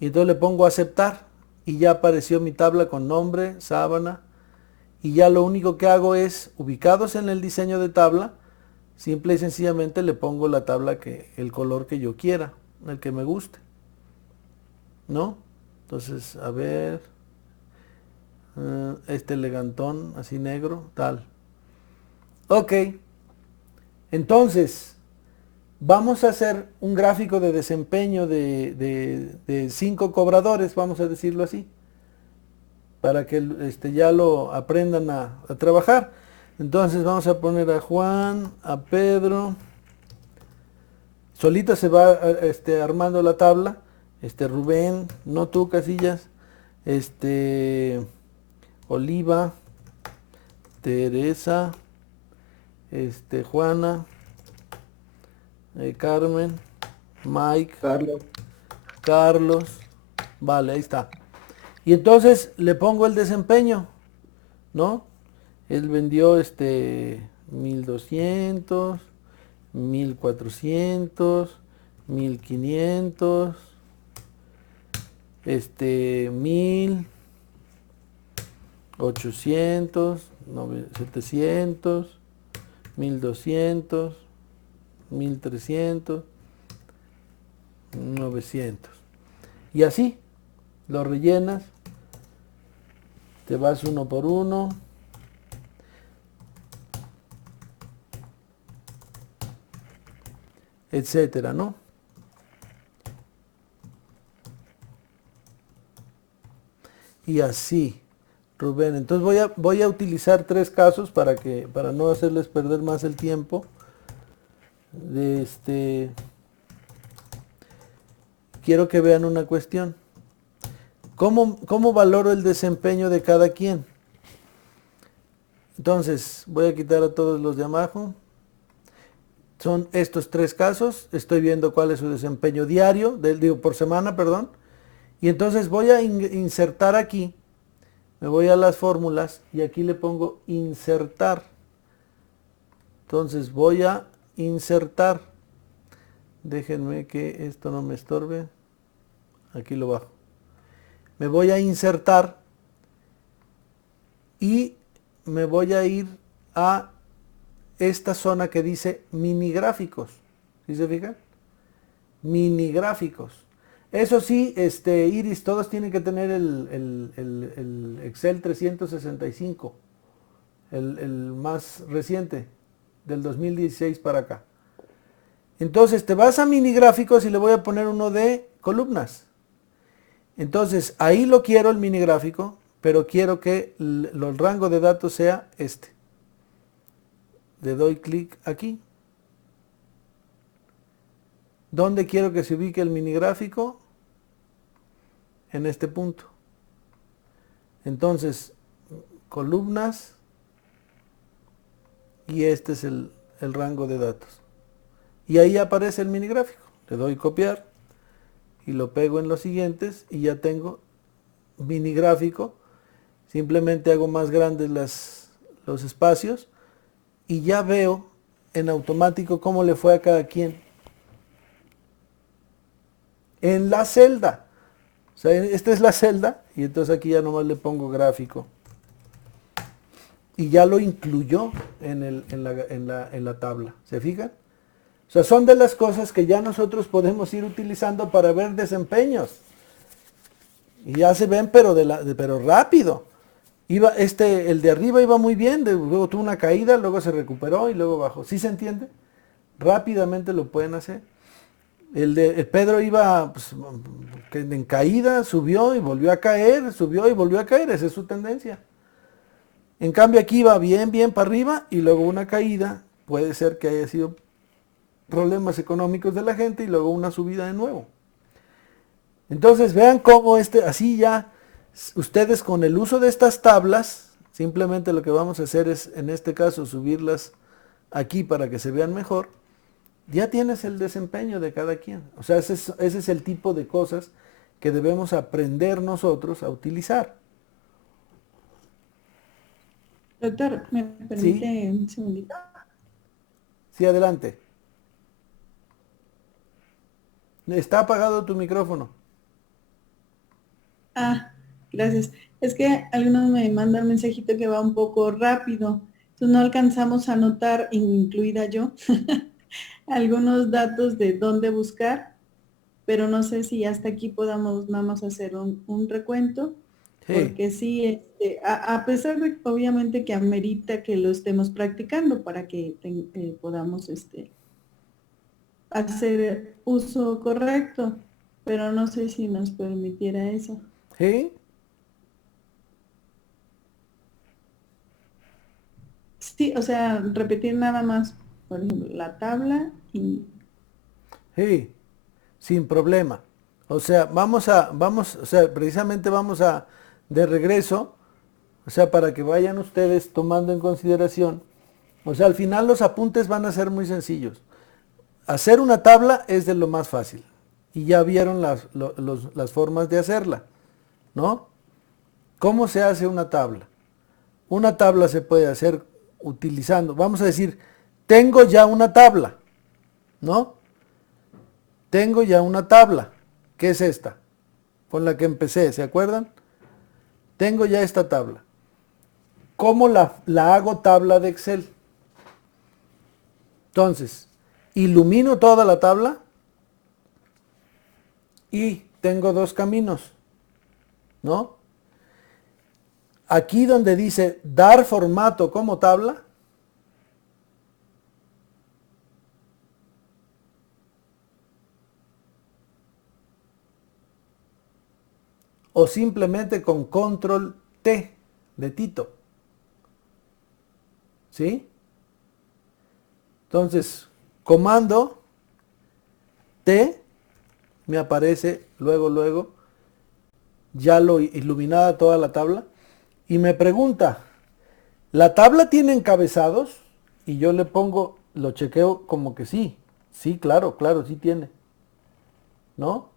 Y entonces le pongo aceptar. Y ya apareció mi tabla con nombre, sábana. Y ya lo único que hago es, ubicados en el diseño de tabla, simple y sencillamente le pongo la tabla el color que yo quiera, el que me guste. ¿No? Entonces, a ver, este elegantón, así negro, tal. Ok. Entonces, vamos a hacer un gráfico de desempeño de 5 cobradores, vamos a decirlo así, para que ya lo aprendan a trabajar. Entonces vamos a poner a Juan, a Pedro, solita se va armando la tabla, Rubén, no tú Casillas, Oliva, Teresa, Juana, Carmen, Mike, Carlos, vale, ahí está. Y entonces le pongo el desempeño, ¿no? Él vendió 1200, 1400, 1500, 1800, 700, 1200, 1300, 900. Y así lo rellenas, te vas uno por uno. Etcétera, ¿no? Y así, Rubén. Entonces voy a utilizar 3 casos para no hacerles perder más el tiempo. Quiero que vean una cuestión. ¿Cómo valoro el desempeño de cada quien? Entonces, voy a quitar a todos los de abajo. Son estos 3 casos. Estoy viendo cuál es su desempeño diario, por semana, perdón. Y entonces voy a insertar aquí. Me voy a las fórmulas y aquí le pongo insertar. Entonces voy a insertar. Déjenme que esto no me estorbe. Aquí lo bajo. Me voy a insertar y me voy a ir a esta zona que dice mini gráficos. ¿Sí se fijan? Mini gráficos. Eso sí, Iris, todos tienen que tener el Excel 365, el más reciente, del 2016 para acá. Entonces te vas a mini gráficos y le voy a poner uno de columnas. Entonces ahí lo quiero el mini gráfico, pero quiero que el rango de datos sea este. Le doy clic aquí. ¿Dónde quiero que se ubique el mini gráfico? En este punto. Entonces, columnas, y este es el rango de datos. Y ahí aparece el mini gráfico. Le doy copiar y lo pego en los siguientes y ya tengo mini gráfico. Simplemente hago más grandes los espacios y ya veo en automático cómo le fue a cada quien en la celda. O sea, esta es la celda y entonces aquí ya nomás le pongo gráfico. Y ya lo incluyó en la tabla. ¿Se fijan? O sea, son de las cosas que ya nosotros podemos ir utilizando para ver desempeños. Y ya se ven, pero rápido. El de arriba iba muy bien, luego tuvo una caída, luego se recuperó y luego bajó. ¿Sí se entiende? Rápidamente lo pueden hacer. El Pedro iba pues, en caída, subió y volvió a caer, subió y volvió a caer. Esa es su tendencia. En cambio aquí iba bien para arriba y luego una caída. Puede ser que haya sido problemas económicos de la gente y luego una subida de nuevo. Entonces vean cómo así ya ustedes con el uso de estas tablas, simplemente lo que vamos a hacer es en este caso subirlas aquí para que se vean mejor. Ya tienes el desempeño de cada quien. O sea, ese es el tipo de cosas que debemos aprender nosotros a utilizar. Doctor, ¿me permite Sí. un segundito? Sí, adelante. Está apagado tu micrófono. Ah, gracias. Es que algunos me mandan un mensajito que va un poco rápido. Entonces no alcanzamos a anotar, incluida yo, algunos datos de dónde buscar, pero no sé si hasta aquí podamos nada más hacer un recuento, Sí. porque sí, a pesar de obviamente que amerita que lo estemos practicando para que podamos hacer uso correcto, pero no sé si nos permitiera eso. ¿Sí? Sí, o sea, repetir nada más, por ejemplo, la tabla y... Sí, sin problema. O sea, precisamente vamos de regreso, o sea, para que vayan ustedes tomando en consideración. O sea, al final los apuntes van a ser muy sencillos. Hacer una tabla es de lo más fácil. Y ya vieron las formas de hacerla, ¿no? ¿Cómo se hace una tabla? Una tabla se puede hacer utilizando, vamos a decir, tengo ya una tabla, ¿no? Tengo ya una tabla, que es esta, con la que empecé, ¿se acuerdan? Tengo ya esta tabla. ¿Cómo la hago tabla de Excel? Entonces, ilumino toda la tabla y tengo dos caminos, ¿no? Aquí donde dice dar formato como tabla, o simplemente con control T de Tito. ¿Sí? Entonces, comando T, me aparece luego, ya lo iluminada toda la tabla, y me pregunta, ¿la tabla tiene encabezados? Y yo le pongo, lo chequeo como que sí, claro, sí tiene, ¿no?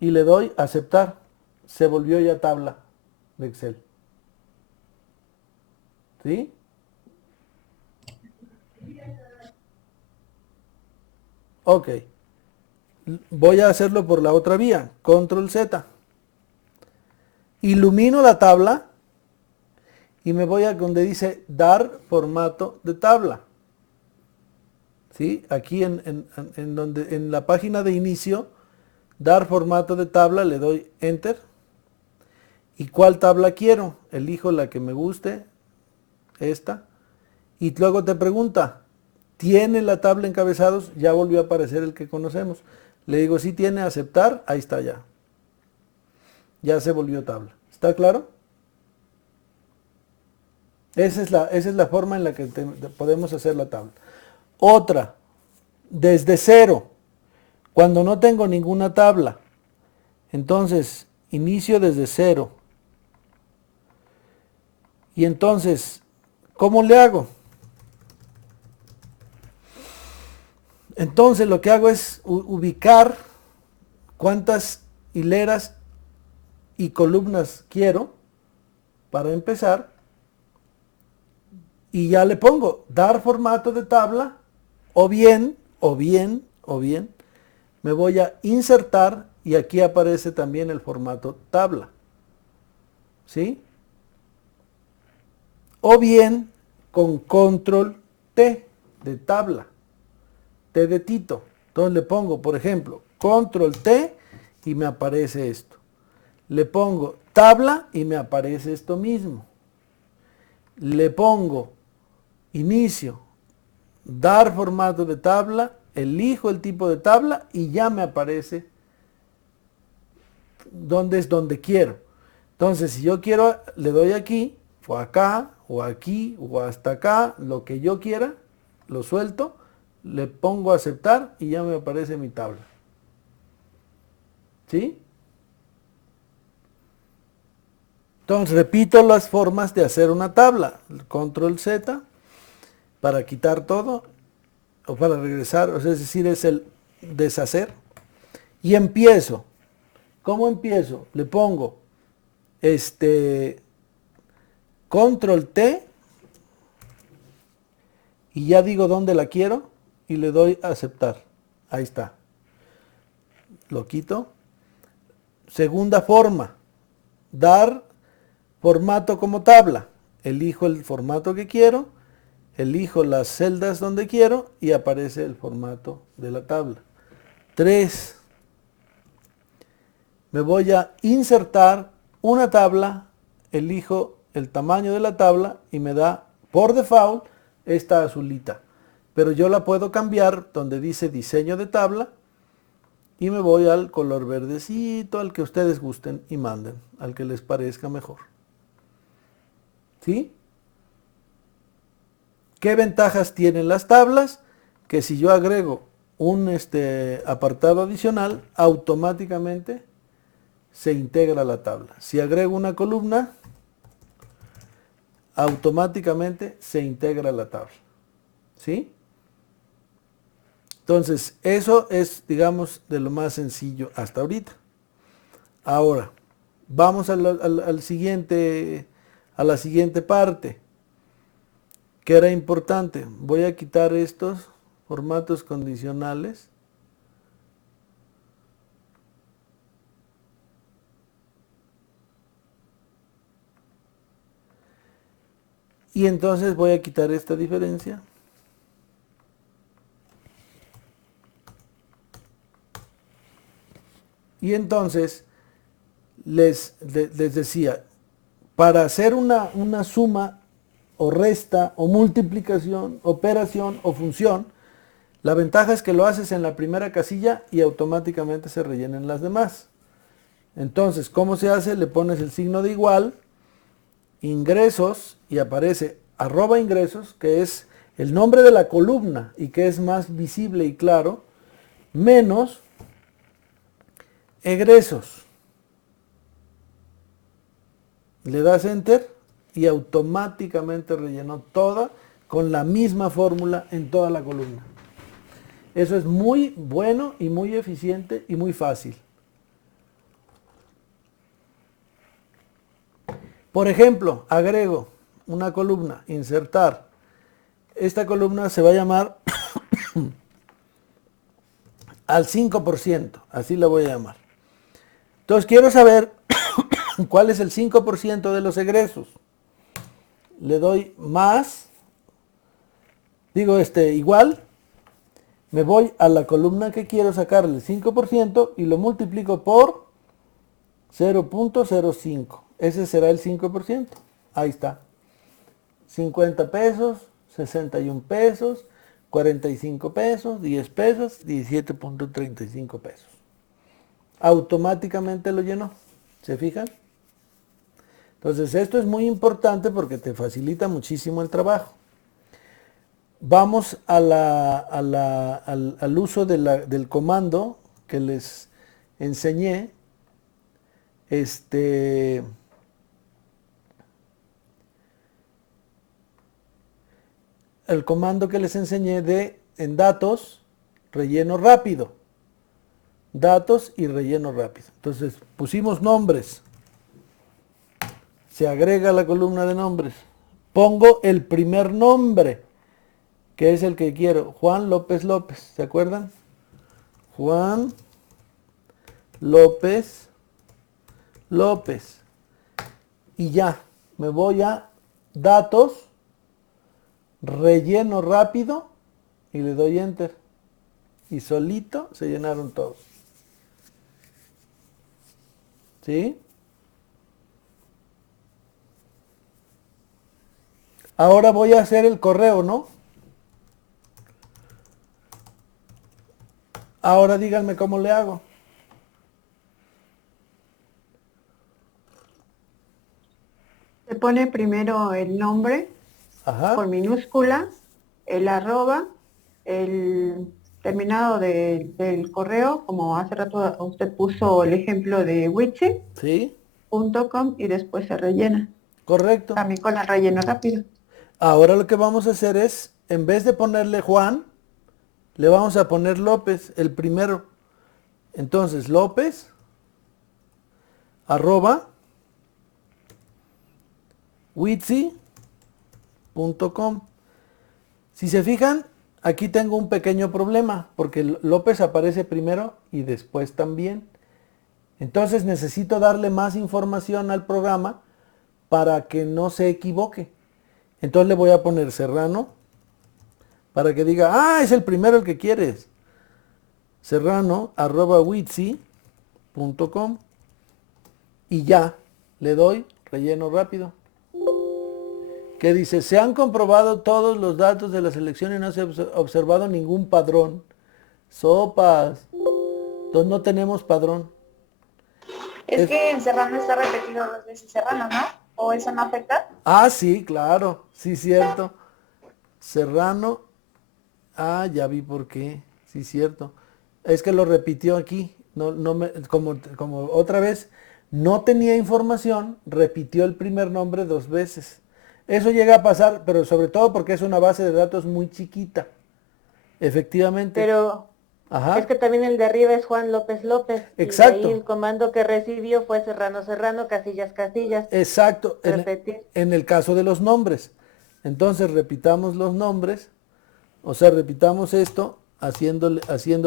Y le doy aceptar, se volvió ya tabla de Excel. ¿Sí? Ok. voy a hacerlo por la otra vía, control Z. Ilumino la tabla y me voy a donde dice dar formato de tabla. ¿Sí? Aquí en la página de inicio, dar formato de tabla, le doy enter. ¿Y cuál tabla quiero? Elijo la que me guste, esta. Y luego te pregunta, ¿tiene la tabla encabezados? Ya volvió a aparecer el que conocemos. Le digo, sí tiene, aceptar, ahí está ya. Ya se volvió tabla. ¿Está claro? Esa es la forma en la que podemos hacer la tabla. Otra, desde cero, cuando no tengo ninguna tabla. Entonces, inicio desde cero. Y entonces, ¿cómo le hago? Entonces lo que hago es ubicar cuántas hileras y columnas quiero para empezar. Y ya le pongo dar formato de tabla o bien, me voy a insertar y aquí aparece también el formato tabla. ¿Sí? O bien con control T de tabla, T de Tito. Entonces le pongo, por ejemplo, control T y me aparece esto. Le pongo tabla y me aparece esto mismo. Le pongo inicio, dar formato de tabla, elijo el tipo de tabla y ya me aparece donde es donde quiero. Entonces, si yo quiero, le doy aquí, o acá, o aquí, o hasta acá, lo que yo quiera, lo suelto, le pongo aceptar y ya me aparece mi tabla. ¿Sí? Entonces, repito las formas de hacer una tabla. Control Z para quitar todo, o para regresar, o sea, es decir, es el deshacer. Y empiezo. ¿Cómo empiezo? Le pongo control T y ya digo dónde la quiero y le doy a aceptar. Ahí está. Lo quito. Segunda forma, dar formato como tabla. Elijo el formato que quiero, elijo las celdas donde quiero y aparece el formato de la tabla. 3. Me voy a insertar una tabla, elijo el tamaño de la tabla y me da por default esta azulita. Pero yo la puedo cambiar donde dice diseño de tabla y me voy al color verdecito, al que ustedes gusten y manden, al que les parezca mejor. ¿Sí? ¿Qué ventajas tienen las tablas? Que si yo agrego un apartado adicional, automáticamente se integra la tabla. Si agrego una columna, automáticamente se integra la tabla. ¿Sí? Entonces, eso es, digamos, de lo más sencillo hasta ahorita. Ahora, vamos a la siguiente parte, que era importante. Voy a quitar estos formatos condicionales. Y entonces voy a quitar esta diferencia. Y entonces les decía, para hacer una suma o resta o multiplicación, operación o función, la ventaja es que lo haces en la primera casilla y automáticamente se rellenan las demás. Entonces, ¿cómo se hace? Le pones el signo de igual, ingresos, y aparece arroba ingresos, que es el nombre de la columna y que es más visible y claro, menos egresos. Le das enter y automáticamente rellenó toda con la misma fórmula en toda la columna. Eso es muy bueno y muy eficiente y muy fácil. Por ejemplo, agrego una columna, insertar. Esta columna se va a llamar al 5%, así la voy a llamar. Entonces quiero saber cuál es el 5% de los egresos. Le doy más, digo igual, me voy a la columna que quiero sacarle el 5% y lo multiplico por 0.05. Ese será el 5%. Ahí está. 50 pesos, 61 pesos, 45 pesos, 10 pesos, 17.35 pesos. Automáticamente lo llenó. ¿Se fijan? Entonces esto es muy importante porque te facilita muchísimo el trabajo. Vamos a al uso del comando que les enseñé. El comando que les enseñé en datos, relleno rápido. Datos y relleno rápido. Entonces pusimos nombres. Se agrega la columna de nombres. Pongo el primer nombre, que es el que quiero. Juan López López. ¿Se acuerdan? Juan López López. Y ya, me voy a datos, relleno rápido y le doy enter. Y solito se llenaron todos. ¿Sí? Ahora voy a hacer el correo, ¿no? Ahora díganme cómo le hago. Se pone primero el nombre Ajá. por minúscula, el arroba, el terminado del correo, como hace rato usted puso el ejemplo de witsi.com Sí, y después se rellena. correcto. También con el relleno rápido. Ahora lo que vamos a hacer es, en vez de ponerle Juan, le vamos a poner López, el primero. Entonces, López, arroba, witsi.com. Si se fijan, aquí tengo un pequeño problema, porque López aparece primero y después también. Entonces necesito darle más información al programa para que no se equivoque. Entonces le voy a poner Serrano, para que diga, ah, es el primero el que quieres. Serrano, arroba witsi.com. Y ya, le doy relleno rápido. Que dice, se han comprobado todos los datos de la selección y no se ha observado ningún padrón. Sopas. Entonces no tenemos padrón. Es que en Serrano está repetido 2 veces Serrano, ¿no? ¿O eso no afecta? Ah, sí, claro. Sí, cierto. Serrano. Ah, ya vi por qué. Sí, cierto. Es que lo repitió aquí. Como otra vez no tenía información, repitió el primer nombre 2 veces. Eso llega a pasar, pero sobre todo porque es una base de datos muy chiquita. Efectivamente. Pero Ajá. es que también el de arriba es Juan López López. Exacto. Y de ahí el comando que recibió fue Serrano Serrano, Casillas Casillas. Exacto. Repetir. En el caso de los nombres. Entonces repitamos los nombres. O sea, repitamos esto haciendo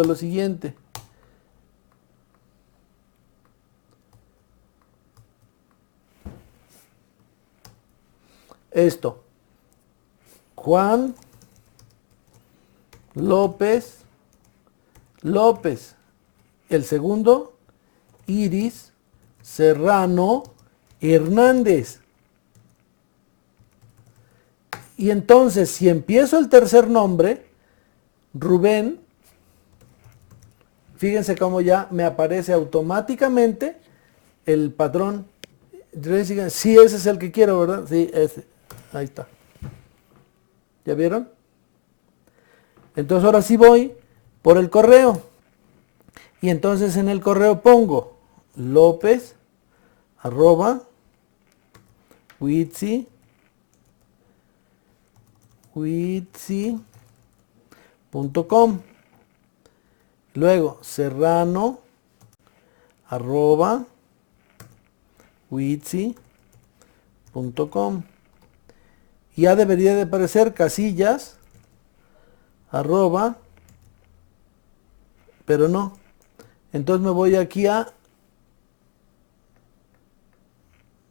lo siguiente. Esto. Juan López López. El segundo, Iris Serrano Hernández. Y entonces, si empiezo el tercer nombre, Rubén, fíjense cómo ya me aparece automáticamente el patrón. Sí, ese es el que quiero, ¿verdad? Sí, ese. Ahí está. ¿Ya vieron? Entonces ahora sí voy por el correo. Y entonces en el correo pongo López arroba witsi.com. Luego Serrano arroba witsi.com. Y ya debería de aparecer Casillas arroba, pero no. Entonces me voy aquí a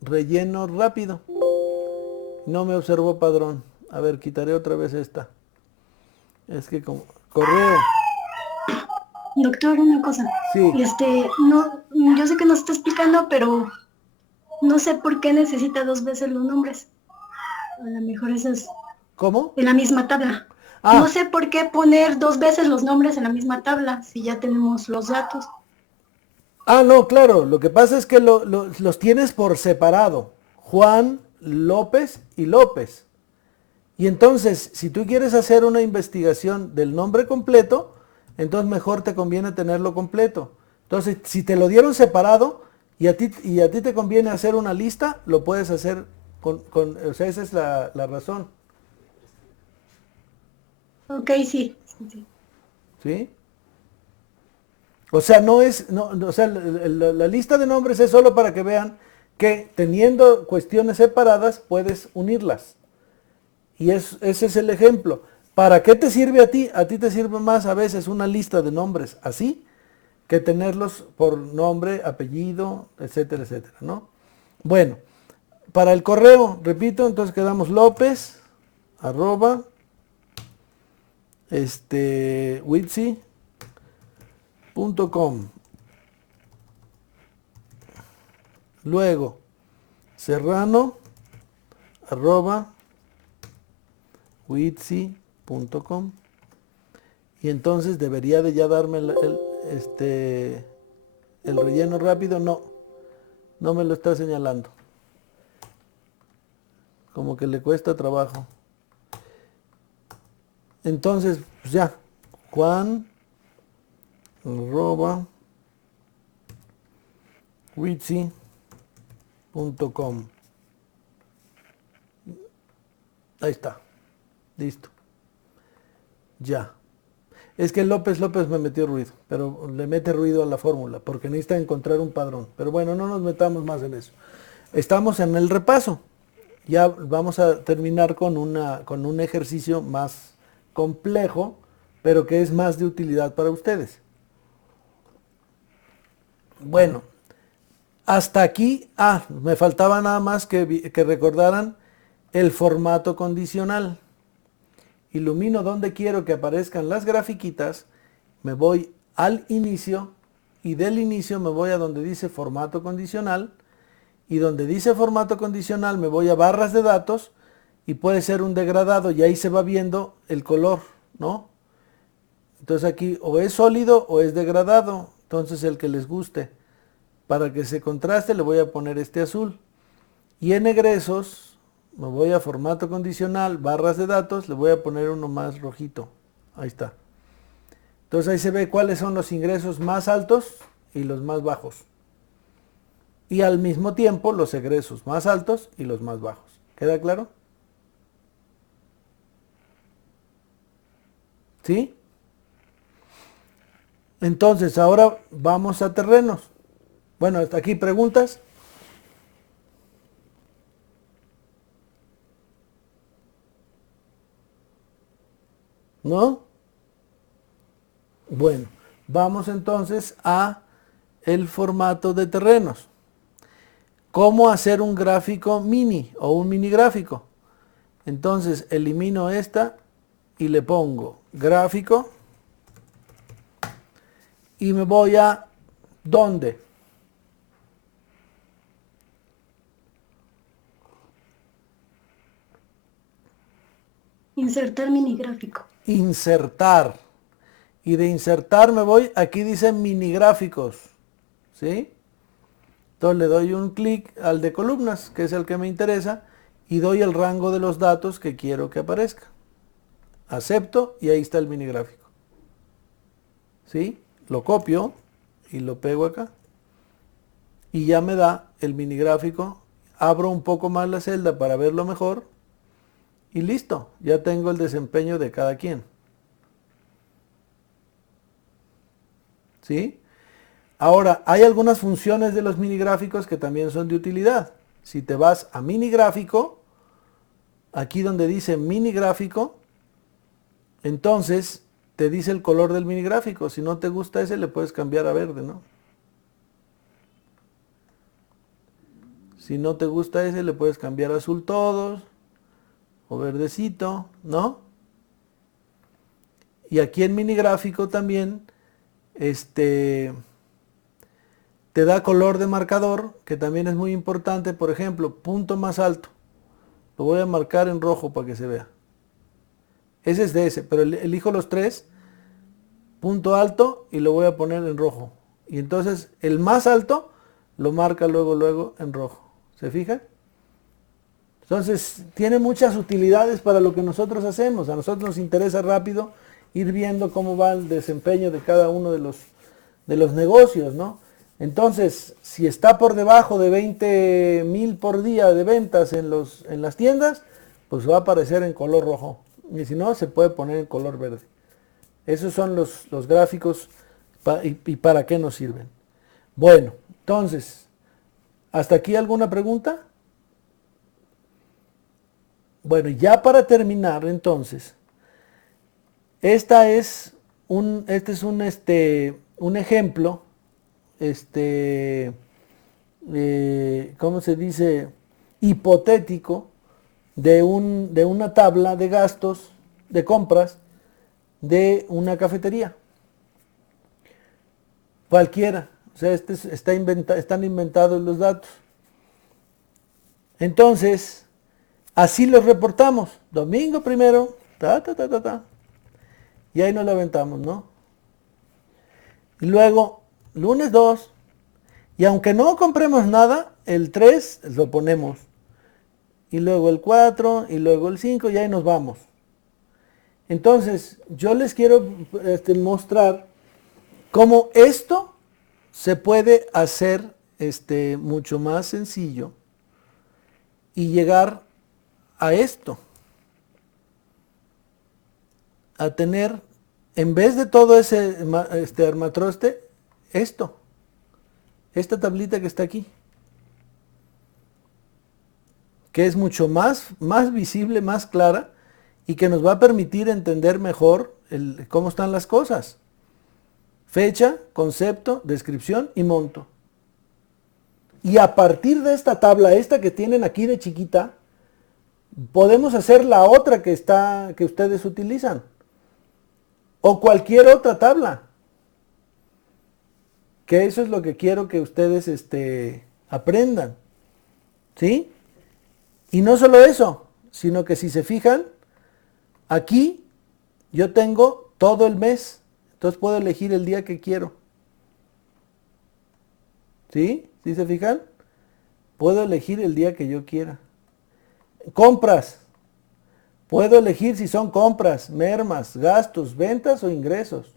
relleno rápido. No me observó padrón. A ver, quitaré otra vez esta. Es que como correo. Doctor, una cosa. Sí. No, yo sé que nos está explicando, pero no sé por qué necesita 2 veces los nombres. A lo mejor eso es ¿Cómo? en la misma tabla. Ah. No sé por qué poner 2 veces los nombres en la misma tabla, si ya tenemos los datos. Ah, no, claro. Lo que pasa es que los tienes por separado. Juan, López y López. Y entonces, si tú quieres hacer una investigación del nombre completo, entonces mejor te conviene tenerlo completo. Entonces, si te lo dieron separado y a ti te conviene hacer una lista, lo puedes hacer o sea, esa es la razón. Ok, sí. ¿Sí? O sea, o sea, la lista de nombres es solo para que vean que teniendo cuestiones separadas puedes unirlas. Y ese es el ejemplo. ¿Para qué te sirve a ti? A ti te sirve más a veces una lista de nombres así que tenerlos por nombre, apellido, etcétera, etcétera, ¿no? Bueno, para el correo, repito, entonces quedamos López, @ witsi.com. Luego, Serrano, @ witsi.com. Y entonces debería de ya darme el relleno rápido. No me lo está señalando. Como que le cuesta trabajo. Entonces, pues ya, Juan, @ witsi.com. Ahí está. Listo. Ya. Es que López me metió ruido, pero le mete ruido a la fórmula, porque necesita encontrar un padrón. Pero bueno, no nos metamos más en eso. Estamos en el repaso. Ya vamos a terminar con un ejercicio más complejo, pero que es más de utilidad para ustedes. Bueno, hasta aquí, me faltaba nada más que recordaran el formato condicional. Ilumino donde quiero que aparezcan las grafiquitas, me voy al inicio y del inicio me voy a donde dice formato condicional y donde dice formato condicional me voy a barras de datos y puede ser un degradado y ahí se va viendo el color, ¿no? Entonces aquí o es sólido o es degradado, entonces el que les guste. Para que se contraste le voy a poner este azul. Y en egresos me voy a formato condicional, barras de datos, le voy a poner uno más rojito. Ahí está. Entonces ahí se ve cuáles son los ingresos más altos y los más bajos. Y al mismo tiempo los egresos más altos y los más bajos. ¿Queda claro? ¿Sí? Entonces ahora vamos a terrenos. Bueno, hasta aquí preguntas. ¿No? Bueno, vamos entonces a el formato de terrenos. ¿Cómo hacer un gráfico mini o un mini gráfico? Entonces elimino esta y le pongo gráfico y me voy a ¿dónde? Insertar mini gráfico. Insertar. Y de insertar me voy, aquí dice mini gráficos. ¿Sí? Entonces le doy un clic al de columnas, que es el que me interesa, y doy el rango de los datos que quiero que aparezca. Acepto y ahí está el mini gráfico. ¿Sí? Lo copio y lo pego acá. Y ya me da el mini gráfico. Abro un poco más la celda para verlo mejor. Y listo, ya tengo el desempeño de cada quien. ¿Sí? Ahora, hay algunas funciones de los mini gráficos que también son de utilidad. Si te vas a mini gráfico, aquí donde dice mini gráfico, entonces te dice el color del mini gráfico. Si no te gusta ese, le puedes cambiar a verde, ¿no? Si no te gusta ese, le puedes cambiar a azul todos, o verdecito, ¿no? Y aquí en mini gráfico también, te da color de marcador, que también es muy importante. Por ejemplo, punto más alto. Lo voy a marcar en rojo para que se vea. Ese es de ese, pero elijo los tres, punto alto, y lo voy a poner en rojo. Y entonces el más alto lo marca luego en rojo. ¿Se fijan? Entonces tiene muchas utilidades para lo que nosotros hacemos. A nosotros nos interesa rápido ir viendo cómo va el desempeño de cada uno de los negocios, ¿no? Entonces, si está por debajo de 20,000 por día de ventas en las tiendas, pues va a aparecer en color rojo. Y si no, se puede poner en color verde. Esos son los gráficos y para qué nos sirven. Bueno, entonces, ¿hasta aquí alguna pregunta? Bueno, ya para terminar, entonces, este es un ejemplo, ¿cómo se dice? Hipotético de una tabla de gastos, de compras, de una cafetería. Cualquiera. O sea, están inventados los datos. Entonces, así los reportamos. Domingo primero, y ahí nos lo aventamos, ¿no? Y luego, lunes 2, y aunque no compremos nada, el 3 lo ponemos. Y luego el 4, y luego el 5, y ahí nos vamos. Entonces, yo les quiero mostrar cómo esto se puede hacer mucho más sencillo y llegar a esto. A tener, en vez de todo ese armatroste, esta tablita que está aquí, que es mucho más visible, más clara, y que nos va a permitir entender mejor cómo están las cosas. Fecha, concepto, descripción y monto. Y a partir de esta tabla, esta que tienen aquí de chiquita, podemos hacer la otra que ustedes utilizan. O cualquier otra tabla. Que eso es lo que quiero que ustedes aprendan. ¿Sí? Y no solo eso, sino que si se fijan, aquí yo tengo todo el mes. Entonces puedo elegir el día que quiero. ¿Sí? ¿Sí se fijan? Puedo elegir el día que yo quiera. Compras. Puedo elegir si son compras, mermas, gastos, ventas o ingresos.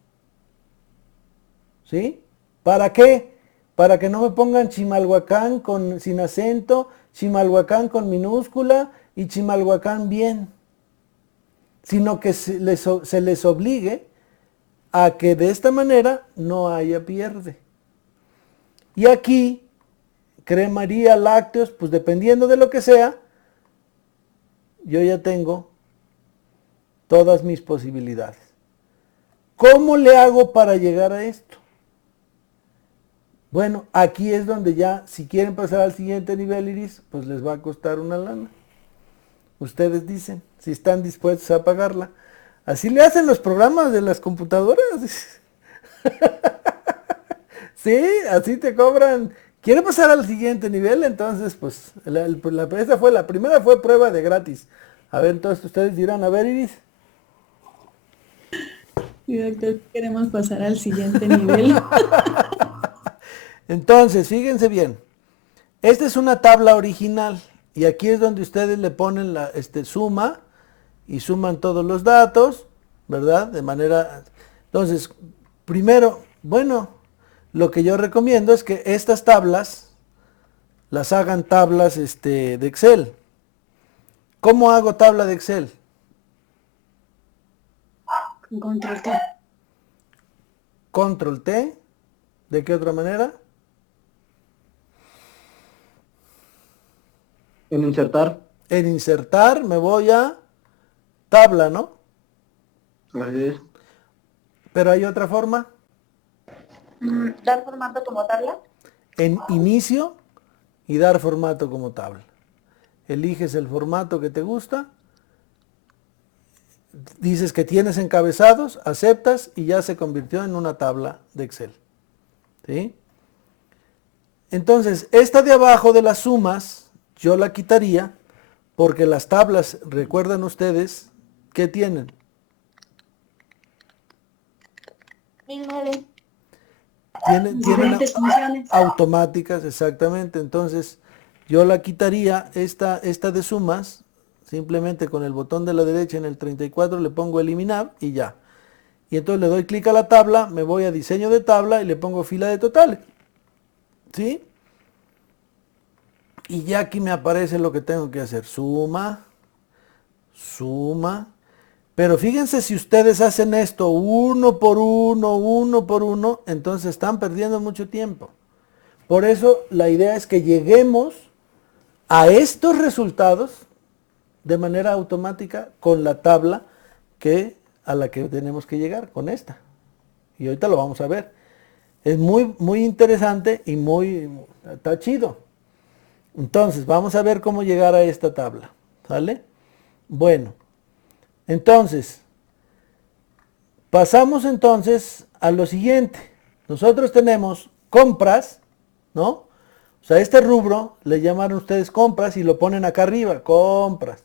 ¿Sí? ¿Para qué? Para que no me pongan Chimalhuacán sin acento, Chimalhuacán con minúscula y Chimalhuacán bien. Sino que se les obligue a que de esta manera no haya pierde. Y aquí, cremaría, lácteos, pues dependiendo de lo que sea, yo ya tengo todas mis posibilidades. ¿Cómo le hago para llegar a esto? Bueno, aquí es donde ya, si quieren pasar al siguiente nivel, Iris, pues les va a costar una lana. Ustedes dicen, si están dispuestos a pagarla. Así le hacen los programas de las computadoras. Sí, así te cobran. ¿Quiere pasar al siguiente nivel? Entonces, pues, la primera fue prueba de gratis. A ver, entonces ustedes dirán, a ver, Iris. Sí, doctor, queremos pasar al siguiente nivel. Entonces, fíjense bien. Esta es una tabla original. Y aquí es donde ustedes le ponen la suma. Y suman todos los datos, ¿verdad? De manera... Entonces, primero, bueno, lo que yo recomiendo es que estas tablas las hagan tablas de Excel. ¿Cómo hago tabla de Excel? Control T. Control T. ¿De qué otra manera? En insertar. En insertar me voy a tabla, ¿no? Así es. Pero hay otra forma. ¿Dar formato como tabla? En inicio y dar formato como tabla. Eliges el formato que te gusta, dices que tienes encabezados, aceptas y ya se convirtió en una tabla de Excel. ¿Sí? Entonces, esta de abajo de las sumas, yo la quitaría porque las tablas, recuerdan ustedes, ¿qué tienen? 1009. Tienen Diferentes funciones. automáticas, exactamente. Entonces, yo la quitaría, esta de sumas, simplemente con el botón de la derecha en el 34 le pongo eliminar y ya. Y entonces le doy clic a la tabla, me voy a diseño de tabla y le pongo fila de totales. ¿Sí? Y ya aquí me aparece lo que tengo que hacer. Suma, suma. Pero fíjense, si ustedes hacen esto uno por uno, entonces están perdiendo mucho tiempo. Por eso la idea es que lleguemos a estos resultados de manera automática con la tabla a la que tenemos que llegar, con esta. Y ahorita lo vamos a ver. Es muy, muy interesante y está chido. Entonces, vamos a ver cómo llegar a esta tabla. ¿Sale? Bueno, entonces, pasamos entonces a lo siguiente. Nosotros tenemos compras, ¿no? O sea, este rubro le llamaron ustedes compras y lo ponen acá arriba, compras.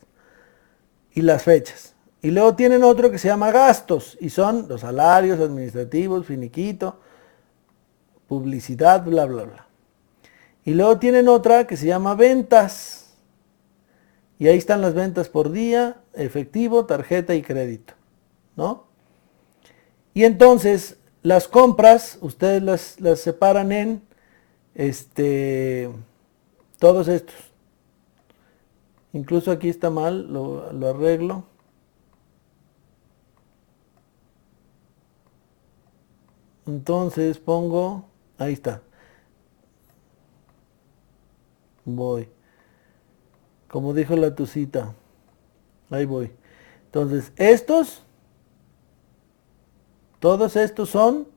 Y las fechas. Y luego tienen otro que se llama gastos y son los salarios administrativos, finiquito, publicidad, bla, bla, bla. Y luego tienen otra que se llama ventas. Y ahí están las ventas por día, efectivo, tarjeta y crédito, ¿no? Y entonces las compras, ustedes las separan en todos estos. Incluso aquí está mal, lo arreglo. Entonces pongo, ahí está. Voy. Como dijo la tucita. Ahí voy. Entonces, todos estos son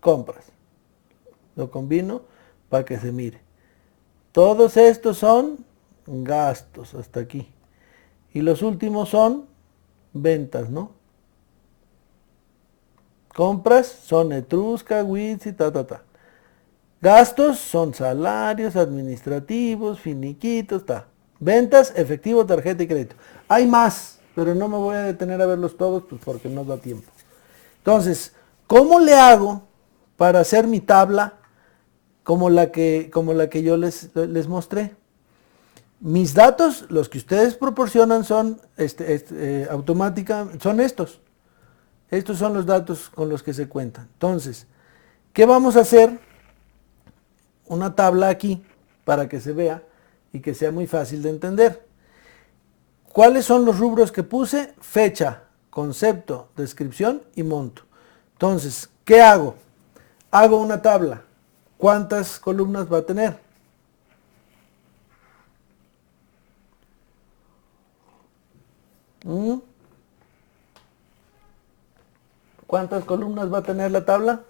compras. Lo combino para que se mire. Todos estos son gastos hasta aquí. Y los últimos son ventas, ¿no? Compras son Etrusca, Wits y ta. Gastos son salarios, administrativos, finiquitos, ta. Ventas, efectivo, tarjeta y crédito. Hay más, pero no me voy a detener a verlos todos, pues porque no da tiempo. Entonces, ¿cómo le hago para hacer mi tabla como la que yo les mostré? Mis datos, los que ustedes proporcionan son automática, son estos. Estos son los datos con los que se cuentan. Entonces, ¿qué vamos a hacer? Una tabla aquí para que se vea y que sea muy fácil de entender. ¿Cuáles son los rubros que puse? Fecha, concepto, descripción y monto. Entonces, ¿qué hago? Hago una tabla. ¿Cuántas columnas va a tener? ¿Cuántas columnas va a tener la tabla?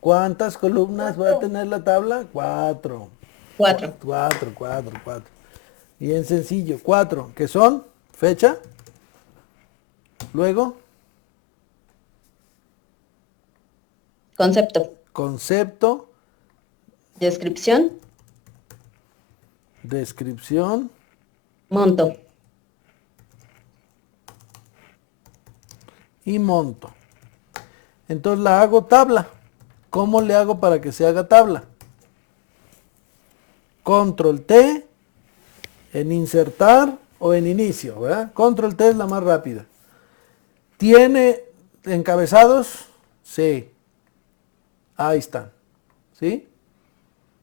¿Cuántas columnas va a tener la tabla? 4. 4. 4. Bien sencillo. 4, que son fecha, luego concepto, Descripción. descripción Monto. y monto. Entonces la hago tabla. ¿Cómo le hago para que se haga tabla? Control T en insertar o en inicio, ¿verdad? Control T es la más rápida. ¿Tiene encabezados? Sí. Ahí están. ¿Sí?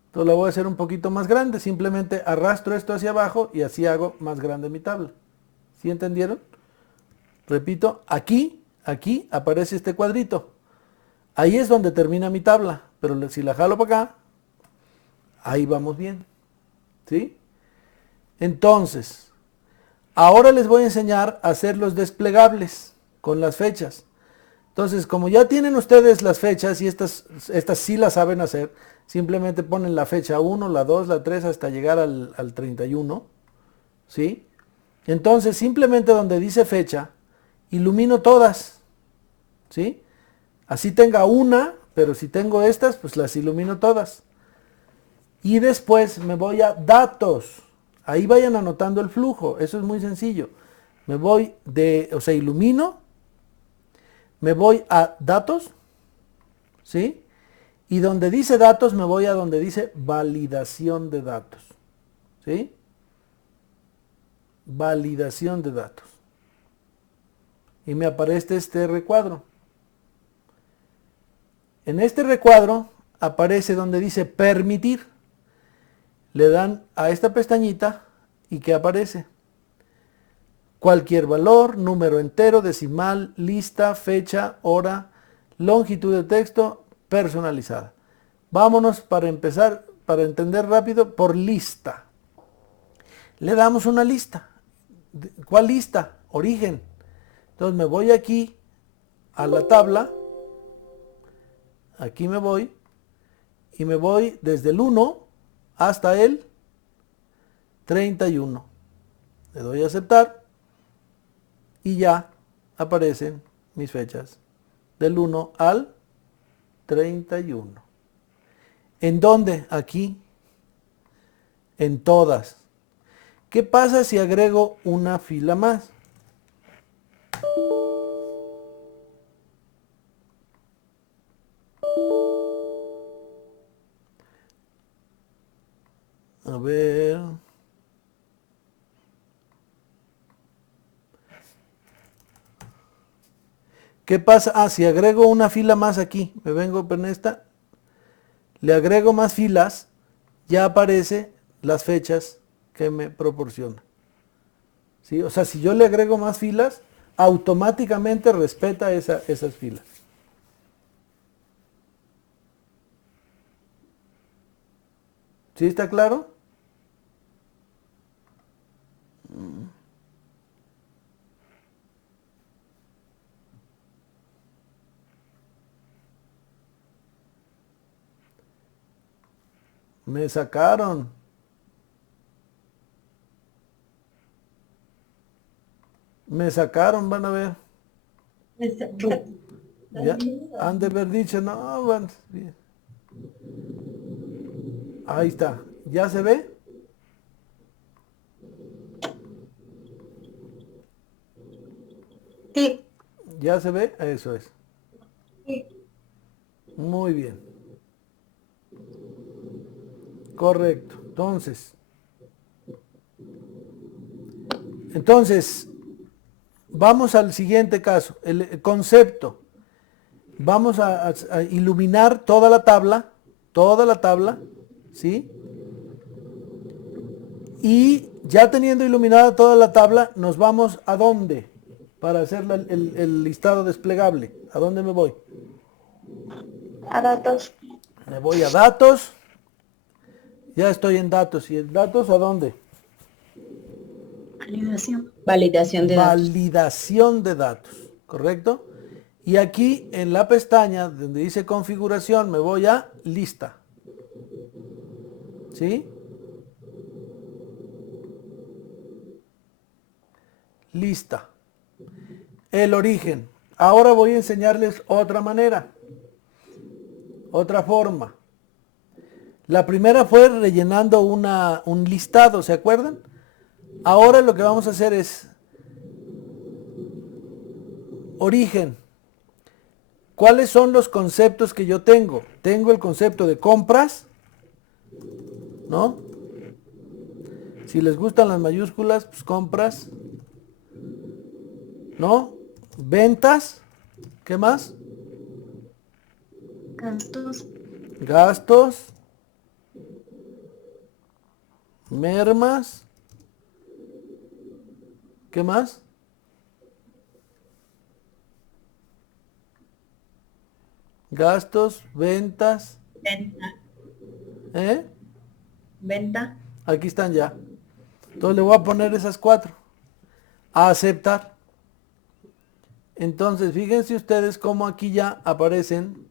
Entonces la voy a hacer un poquito más grande. Simplemente arrastro esto hacia abajo y así hago más grande mi tabla. ¿Sí entendieron? Repito, aquí aparece este cuadrito. Ahí es donde termina mi tabla, pero si la jalo para acá, ahí vamos bien. ¿Sí? Entonces, Ahora les voy a enseñar a hacer los desplegables con las fechas. Entonces, como ya tienen ustedes las fechas y estas sí las saben hacer, simplemente ponen la fecha 1, la 2, la 3 hasta llegar al 31, ¿sí? Entonces, simplemente donde dice fecha, ilumino todas, ¿sí? Así tenga una, pero si tengo estas, pues las ilumino todas. Y después me voy a datos. Ahí vayan anotando el flujo, eso es muy sencillo. Me voy ilumino, me voy a datos, ¿sí? Y donde dice datos me voy a donde dice validación de datos, ¿sí? Validación de datos. Y me aparece este recuadro. En este recuadro aparece donde dice permitir. Le dan a esta pestañita y ¿qué aparece? Cualquier valor, número entero, decimal, lista, fecha, hora, longitud de texto, personalizada. Vámonos para empezar, para entender rápido, por lista. Le damos una lista. ¿Cuál lista? Origen. Entonces me voy aquí a la tabla. Aquí me voy. Y me voy desde el 1 hasta el 31. Le doy a aceptar. Y ya aparecen mis fechas del 1 al 31. ¿En dónde? Aquí. En todas. ¿Qué pasa si agrego una fila más? A ver. ¿Qué pasa? Ah, si agrego una fila más aquí, me vengo en esta, le agrego más filas, ya aparece las fechas que me proporciona. ¿Sí? O sea, si yo le agrego más filas, automáticamente respeta esas filas. ¿Sí está claro? Me sacaron. Me sacaron, van a ver. Ya, han de haber dicho, no, van. Bien. Ahí está. ¿Ya se ve? Sí. ¿Ya se ve? Eso es. Sí. Muy bien. Correcto. Entonces, vamos al siguiente caso. El concepto. Vamos a iluminar toda la tabla, ¿sí? Y ya teniendo iluminada toda la tabla, nos vamos ¿a dónde? Para hacer el listado desplegable. ¿A dónde me voy? A datos. Me voy a datos. Ya estoy en datos. ¿Y en datos a dónde? Validación. Validación de datos. Validación de datos. ¿Correcto? Y aquí en la pestaña donde dice configuración me voy a lista. ¿Sí? Lista. El origen. Ahora voy a enseñarles otra manera. Otra forma. La primera fue rellenando un listado, ¿se acuerdan? Ahora lo que vamos a hacer es origen. ¿Cuáles son los conceptos que yo tengo? Tengo el concepto de compras, ¿no? Si les gustan las mayúsculas, pues compras, ¿no? Ventas, ¿qué más? Gastos. Gastos, mermas, ¿qué más? Gastos, ventas, Venta. ¿eh? Venta. Aquí están ya. Entonces le voy a poner esas 4. a aceptar. Entonces, fíjense ustedes cómo aquí ya aparecen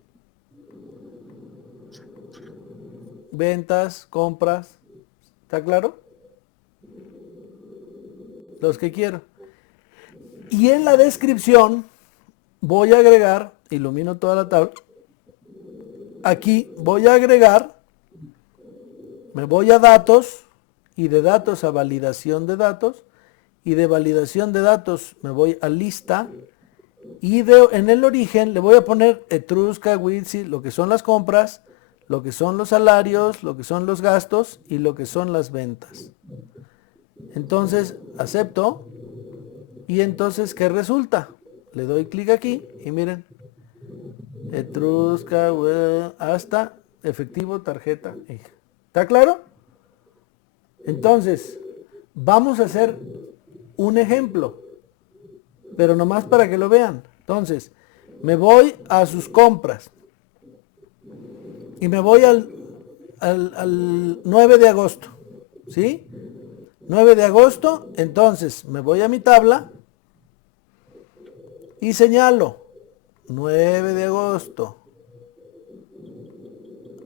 ventas, compras. ¿Está claro? Los que quiero. Y en la descripción voy a agregar, ilumino toda la tabla, aquí voy a agregar, me voy a datos, y de datos a validación de datos, y de validación de datos me voy a lista, y en el origen le voy a poner Etrusca, Witsi, lo que son las compras, lo que son los salarios, lo que son los gastos y lo que son las ventas. Entonces acepto, y entonces ¿qué resulta? Le doy clic aquí y miren, Etrusca, hasta efectivo, tarjeta. ¿Está claro? Entonces, vamos a hacer un ejemplo, pero nomás para que lo vean. Entonces, me voy a sus compras y me voy al 9 de agosto, ¿sí? 9 de agosto, entonces me voy a mi tabla y señalo 9 de agosto.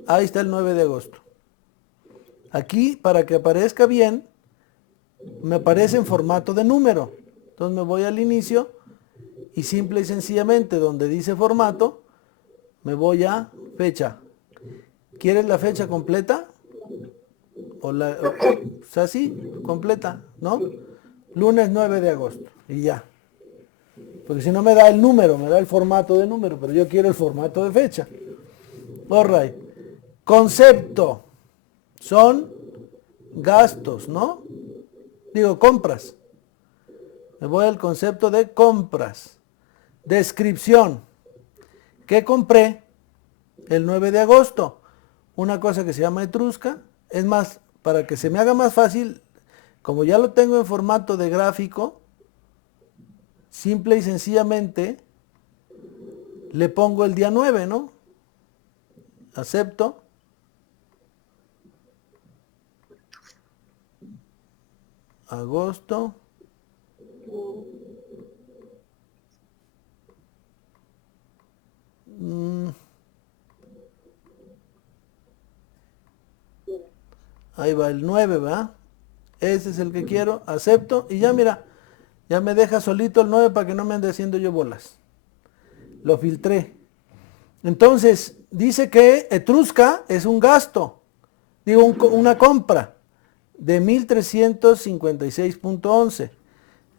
Ahí está el 9 de agosto. Aquí, para que aparezca bien, me aparece en formato de número. Entonces me voy al inicio y simple y sencillamente donde dice formato, me voy a fecha. ¿Quieres la fecha completa? O sea, así, completa, ¿no? Lunes 9 de agosto y ya. Porque si no me da el número, me da el formato de número, pero yo quiero el formato de fecha. Alright. Concepto. Son gastos, ¿no? Digo, compras. Me voy al concepto de compras. Descripción. ¿Qué compré el 9 de agosto? Una cosa que se llama Etrusca. Es más, para que se me haga más fácil, como ya lo tengo en formato de gráfico, simple y sencillamente le pongo el día 9, ¿no? Acepto. Agosto. Ahí va el 9, ¿verdad? Ese es el que quiero. Acepto. Y ya mira, ya me deja solito el 9 para que no me ande haciendo yo bolas. Lo filtré. Entonces, dice que Etrusca es un gasto. Digo, una compra de 1356.11.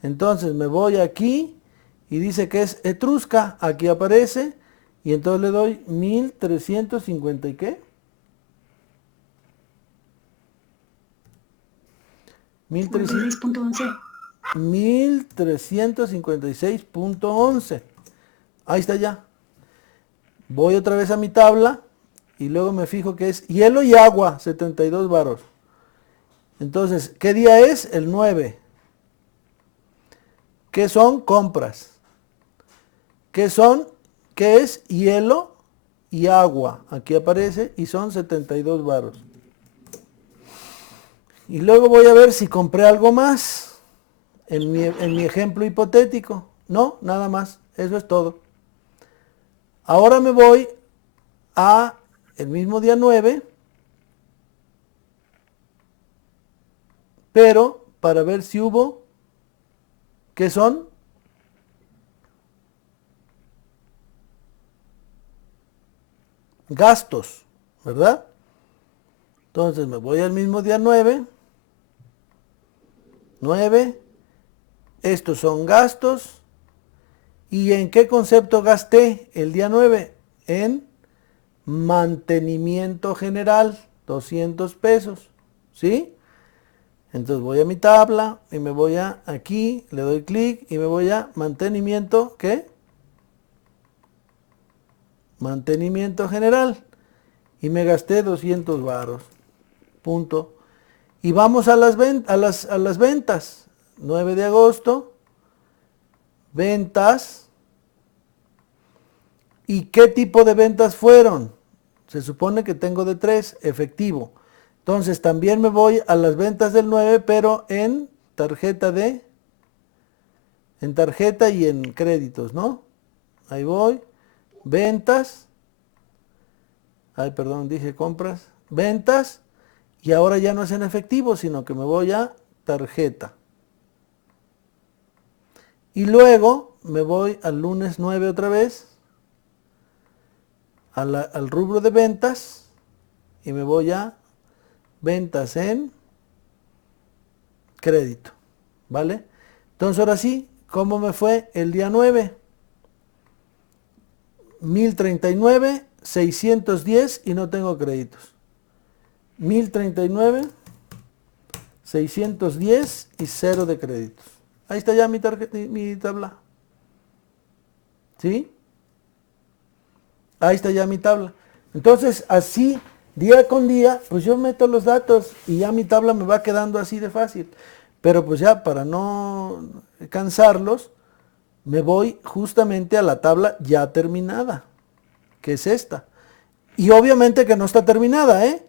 Entonces me voy aquí y dice que es Etrusca. Aquí aparece. Y entonces le doy 1350 y qué. 1356.11. Ahí está ya. Voy otra vez a mi tabla y luego me fijo que es hielo y agua, 72 varos. Entonces, ¿qué día es? El 9. ¿Qué son? Compras. ¿Qué es? Hielo y agua. Aquí aparece y son 72 varos. Y luego voy a ver si compré algo más en mi ejemplo hipotético. No, nada más. Eso es todo. Ahora me voy a el mismo día 9, pero para ver si hubo, ¿qué son? Gastos, ¿verdad? Entonces me voy al mismo día 9. Estos son gastos. ¿Y en qué concepto gasté el día 9? En mantenimiento general, 200 pesos, ¿sí? Entonces voy a mi tabla y me voy a aquí, le doy clic y me voy a mantenimiento, ¿qué? Mantenimiento general. Y me gasté 200 varos. Punto. Y vamos a las ventas. 9 de agosto. Ventas. ¿Y qué tipo de ventas fueron? Se supone que tengo de 3, efectivo. Entonces también me voy a las ventas del 9, pero en tarjeta de en tarjeta y en créditos, ¿no? Ahí voy, ventas, ay, perdón, dije compras, ventas, y ahora ya no es en efectivo, sino que me voy a tarjeta. Y luego me voy al lunes 9 otra vez, al rubro de ventas, y me voy a ventas en crédito, ¿vale? Entonces ahora sí, ¿cómo me fue el día 9? 1039, 610 y no tengo créditos. 1039, 610 y 0 de créditos. Ahí está ya mi tabla. ¿Sí? Ahí está ya mi tabla. Entonces, así, día con día, pues yo meto los datos y ya mi tabla me va quedando así de fácil. Pero pues ya, para no cansarlos, me voy justamente a la tabla ya terminada, que es esta. Y obviamente que no está terminada, ¿eh?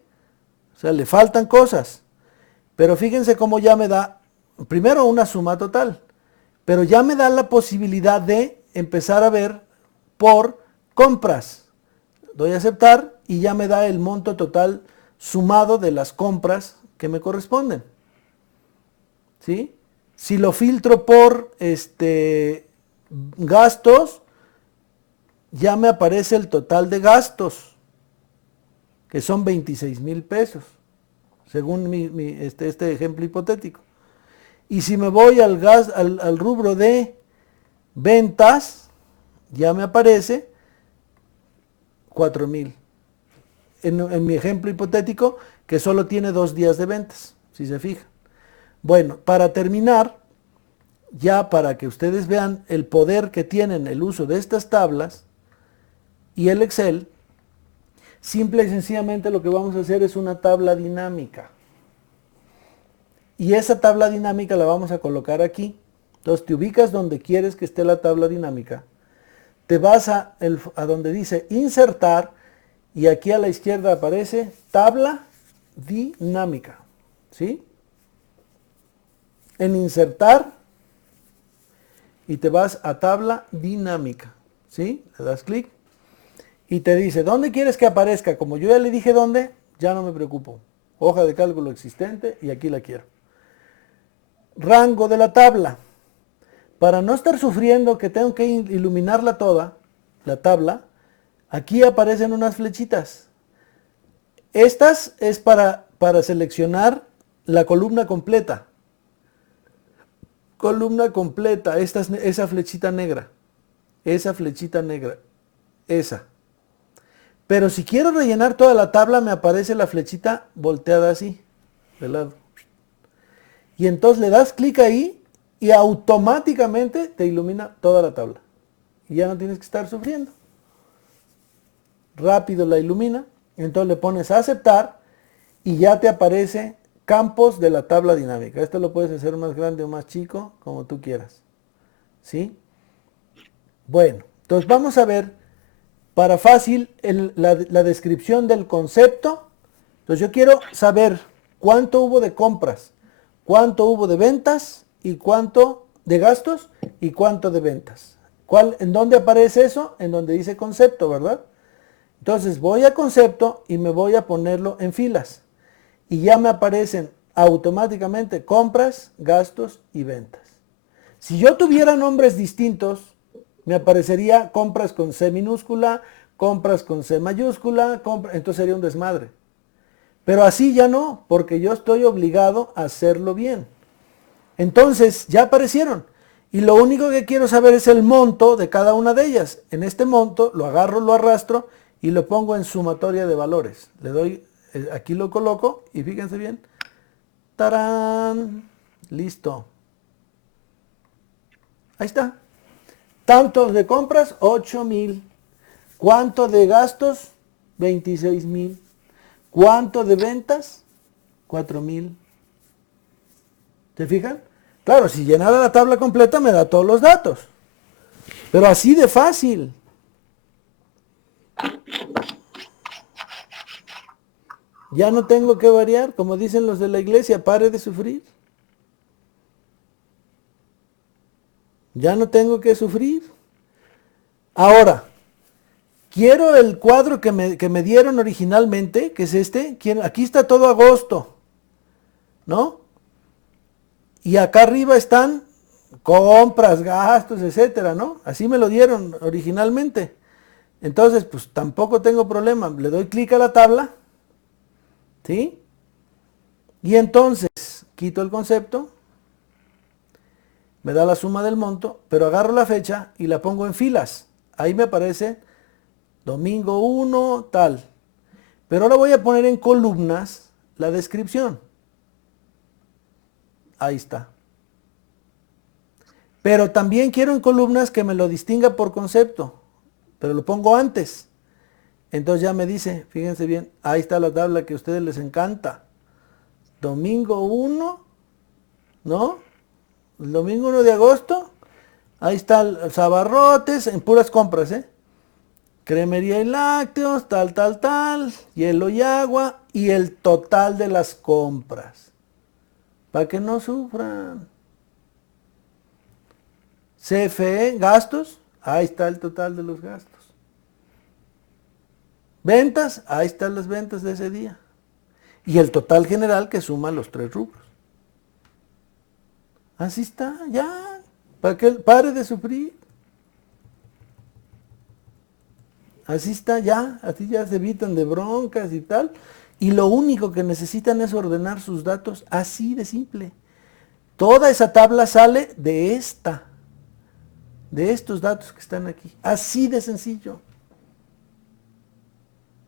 O sea, le faltan cosas. Pero fíjense cómo ya me da, primero una suma total, pero ya me da la posibilidad de empezar a ver por compras. Doy a aceptar y ya me da el monto total sumado de las compras que me corresponden. ¿Sí? Si lo filtro por gastos, ya me aparece el total de gastos, que son 26,000 pesos, según este ejemplo hipotético. Y si me voy al rubro de ventas, ya me aparece 4,000. En mi ejemplo hipotético, que solo tiene 2 días de ventas, si se fijan. Bueno, para terminar, ya para que ustedes vean el poder que tienen el uso de estas tablas y el Excel, simple y sencillamente lo que vamos a hacer es una tabla dinámica. Y esa tabla dinámica la vamos a colocar aquí. Entonces te ubicas donde quieres que esté la tabla dinámica. Te vas a donde dice insertar y aquí a la izquierda aparece tabla dinámica. ¿Sí? En insertar y te vas a tabla dinámica. ¿Sí? Le das clic y te dice, ¿dónde quieres que aparezca? Como yo ya le dije dónde, ya no me preocupo. Hoja de cálculo existente y aquí la quiero. Rango de la tabla. Para no estar sufriendo que tengo que iluminarla toda, la tabla, aquí aparecen unas flechitas. Estas es para seleccionar la columna completa. Columna completa, esa flechita negra. Esa flechita negra. Esa. Pero si quiero rellenar toda la tabla, me aparece la flechita volteada así, de lado. Y entonces le das clic ahí y automáticamente te ilumina toda la tabla. Y ya no tienes que estar sufriendo. Rápido la ilumina. Entonces le pones a aceptar y ya te aparece campos de la tabla dinámica. Esto lo puedes hacer más grande o más chico, como tú quieras. ¿Sí? Bueno, entonces vamos a ver para fácil la descripción del concepto. Entonces yo quiero saber cuánto hubo de compras, cuánto hubo de ventas y cuánto de gastos y cuánto de ventas. ¿En dónde aparece eso? En donde dice concepto, ¿verdad? Entonces voy a concepto y me voy a ponerlo en filas. Y ya me aparecen automáticamente compras, gastos y ventas. Si yo tuviera nombres distintos, me aparecería compras con C minúscula, compras con C mayúscula, entonces sería un desmadre. Pero así ya no, porque yo estoy obligado a hacerlo bien. Entonces ya aparecieron. Y lo único que quiero saber es el monto de cada una de ellas. En este monto lo agarro, lo arrastro y lo pongo en sumatoria de valores. Le doy, aquí lo coloco y fíjense bien. ¡Tarán! Listo. Ahí está. Tanto de compras, 8,000. ¿Cuánto de gastos? 26,000. ¿Cuánto de ventas? 4,000. ¿Se fijan? Claro, si llenara la tabla completa me da todos los datos. Pero así de fácil. Ya no tengo que variar, como dicen los de la iglesia, pare de sufrir. Ya no tengo que sufrir. Ahora, quiero el cuadro que me dieron originalmente, que es este. Aquí está todo agosto, ¿no? Y acá arriba están compras, gastos, etcétera, ¿no? Así me lo dieron originalmente. Entonces, pues tampoco tengo problema. Le doy clic a la tabla, ¿sí? Y entonces quito el concepto, me da la suma del monto, pero agarro la fecha y la pongo en filas. Ahí me aparece domingo 1, tal. Pero ahora voy a poner en columnas la descripción. Ahí está. Pero también quiero en columnas que me lo distinga por concepto, pero lo pongo antes. Entonces ya me dice, fíjense bien, ahí está la tabla que a ustedes les encanta. Domingo 1, ¿no? El domingo 1 de agosto, ahí está los abarrotes en puras compras, ¿eh? Cremería y lácteos, tal, hielo y agua y el total de las compras. Para que no sufran. CFE, gastos, ahí está el total de los gastos. Ventas, ahí están las ventas de ese día. Y el total general que suma los 3 rubros. Así está, ya. Para que pare de sufrir. Así está, ya. Así ya se evitan de broncas y tal. Y lo único que necesitan es ordenar sus datos así de simple. Toda esa tabla sale de esta. De estos datos que están aquí. Así de sencillo.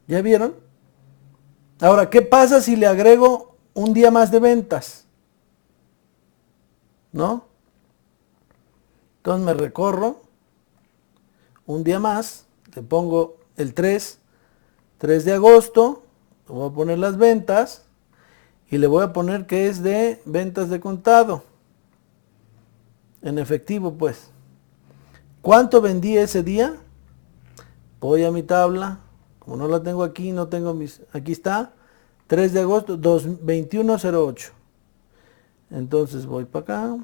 ¿Ya vieron? Ahora, ¿qué pasa si le agrego un día más de ventas? ¿No? Entonces me recorro un día más, le pongo el 3 de agosto, le voy a poner las ventas y le voy a poner que es de ventas de contado, en efectivo pues. ¿Cuánto vendí ese día? Voy a mi tabla, como no la tengo aquí, no tengo mis, aquí está, 3 de agosto, 2108. Entonces voy para acá,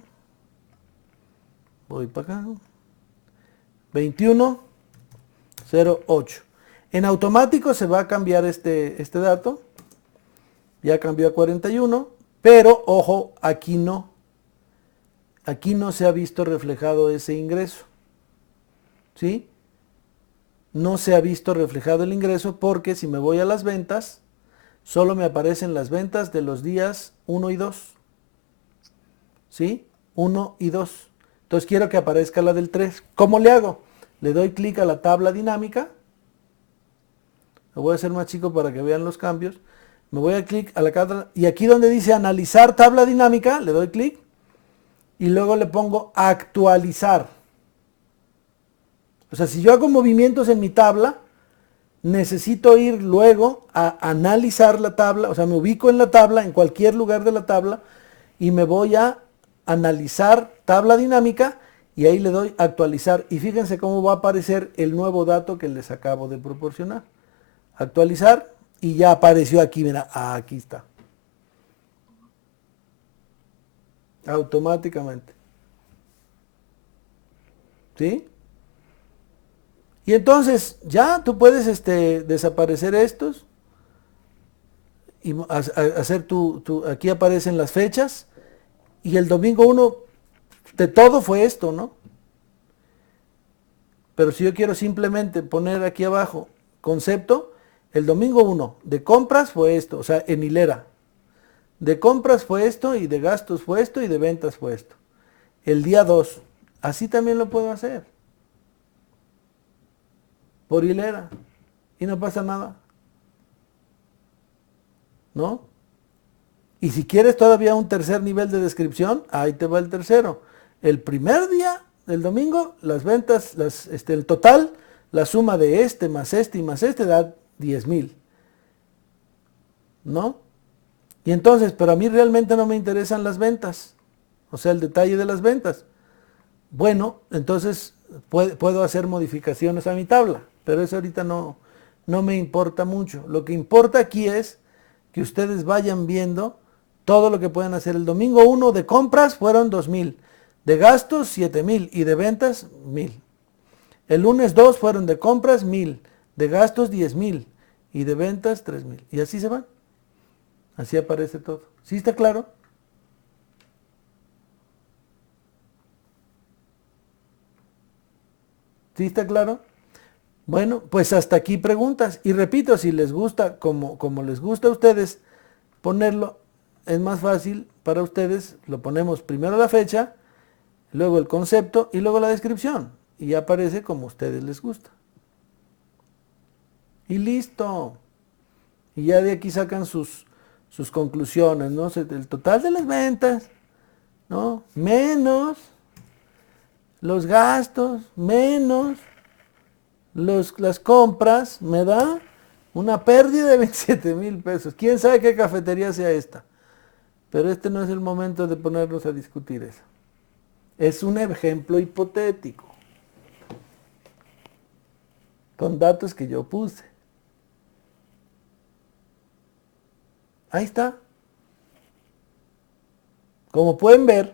2108. En automático se va a cambiar este dato, ya cambió a 41, pero ojo, aquí no se ha visto reflejado ese ingreso, ¿sí? No se ha visto reflejado el ingreso porque si me voy a las ventas, solo me aparecen las ventas de los días 1 y 2. ¿Sí? 1 y 2. Entonces quiero que aparezca la del 3. ¿Cómo le hago? Le doy clic a la tabla dinámica. Lo voy a hacer más chico para que vean los cambios. Me voy a clic a la tabla y aquí donde dice analizar tabla dinámica, le doy clic y luego le pongo actualizar. O sea, si yo hago movimientos en mi tabla, necesito ir luego a analizar la tabla, o sea, me ubico en la tabla, en cualquier lugar de la tabla, y me voy a analizar tabla dinámica, y ahí le doy actualizar, y fíjense cómo va a aparecer el nuevo dato que les acabo de proporcionar. Actualizar, y ya apareció aquí, mira, aquí está. Automáticamente. ¿Sí? Y entonces ya tú puedes desaparecer estos y hacer aquí aparecen las fechas y el domingo 1 de todo fue esto, ¿no? Pero si yo quiero simplemente poner aquí abajo concepto, el domingo 1 de compras fue esto, o sea, en hilera. De compras fue esto y de gastos fue esto y de ventas fue esto. El día 2, así también lo puedo hacer. Por hilera y no pasa nada, ¿no? Y si quieres todavía un tercer nivel de descripción, ahí te va el tercero. El primer día del domingo, las ventas, el total, la suma de este más este y más este da 10,000, ¿no? Y entonces, pero a mí realmente no me interesan las ventas, o sea, el detalle de las ventas. Bueno, entonces puedo hacer modificaciones a mi tabla. Pero eso ahorita no me importa mucho. Lo que importa aquí es que ustedes vayan viendo todo lo que pueden hacer. El domingo 1 de compras fueron 2,000. De gastos 7,000 y de ventas 1,000. El lunes 2 fueron de compras 1,000, de gastos 10,000 y de ventas 3,000. Y así se van. Así aparece todo. ¿Sí está claro? ¿Sí está claro? Bueno, pues hasta aquí preguntas. Y repito, si les gusta, como les gusta a ustedes ponerlo, es más fácil para ustedes. Lo ponemos primero la fecha, luego el concepto y luego la descripción. Y ya aparece como a ustedes les gusta. Y listo. Y ya de aquí sacan sus conclusiones, ¿no? El total de las ventas, ¿no? Menos los gastos, menos las compras, me da una pérdida de 27,000 pesos. ¿Quién sabe qué cafetería sea esta? Pero este no es el momento de ponernos a discutir eso. Es un ejemplo hipotético, con datos que yo puse. Ahí está. Como pueden ver,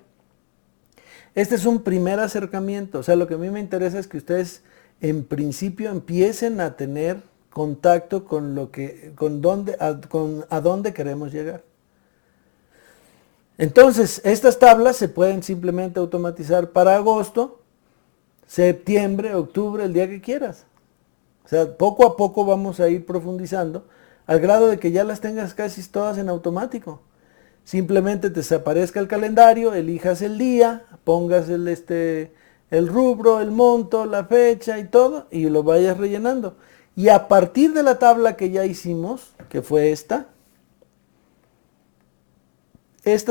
este es un primer acercamiento. O sea, lo que a mí me interesa es que ustedes en principio empiecen a tener contacto con a dónde queremos llegar. Entonces, estas tablas se pueden simplemente automatizar para agosto, septiembre, octubre, el día que quieras. O sea, poco a poco vamos a ir profundizando al grado de que ya las tengas casi todas en automático. Simplemente te desaparezca el calendario, elijas el día, pongas el rubro, el monto, la fecha y todo, y lo vayas rellenando. Y a partir de la tabla que ya hicimos, que fue esta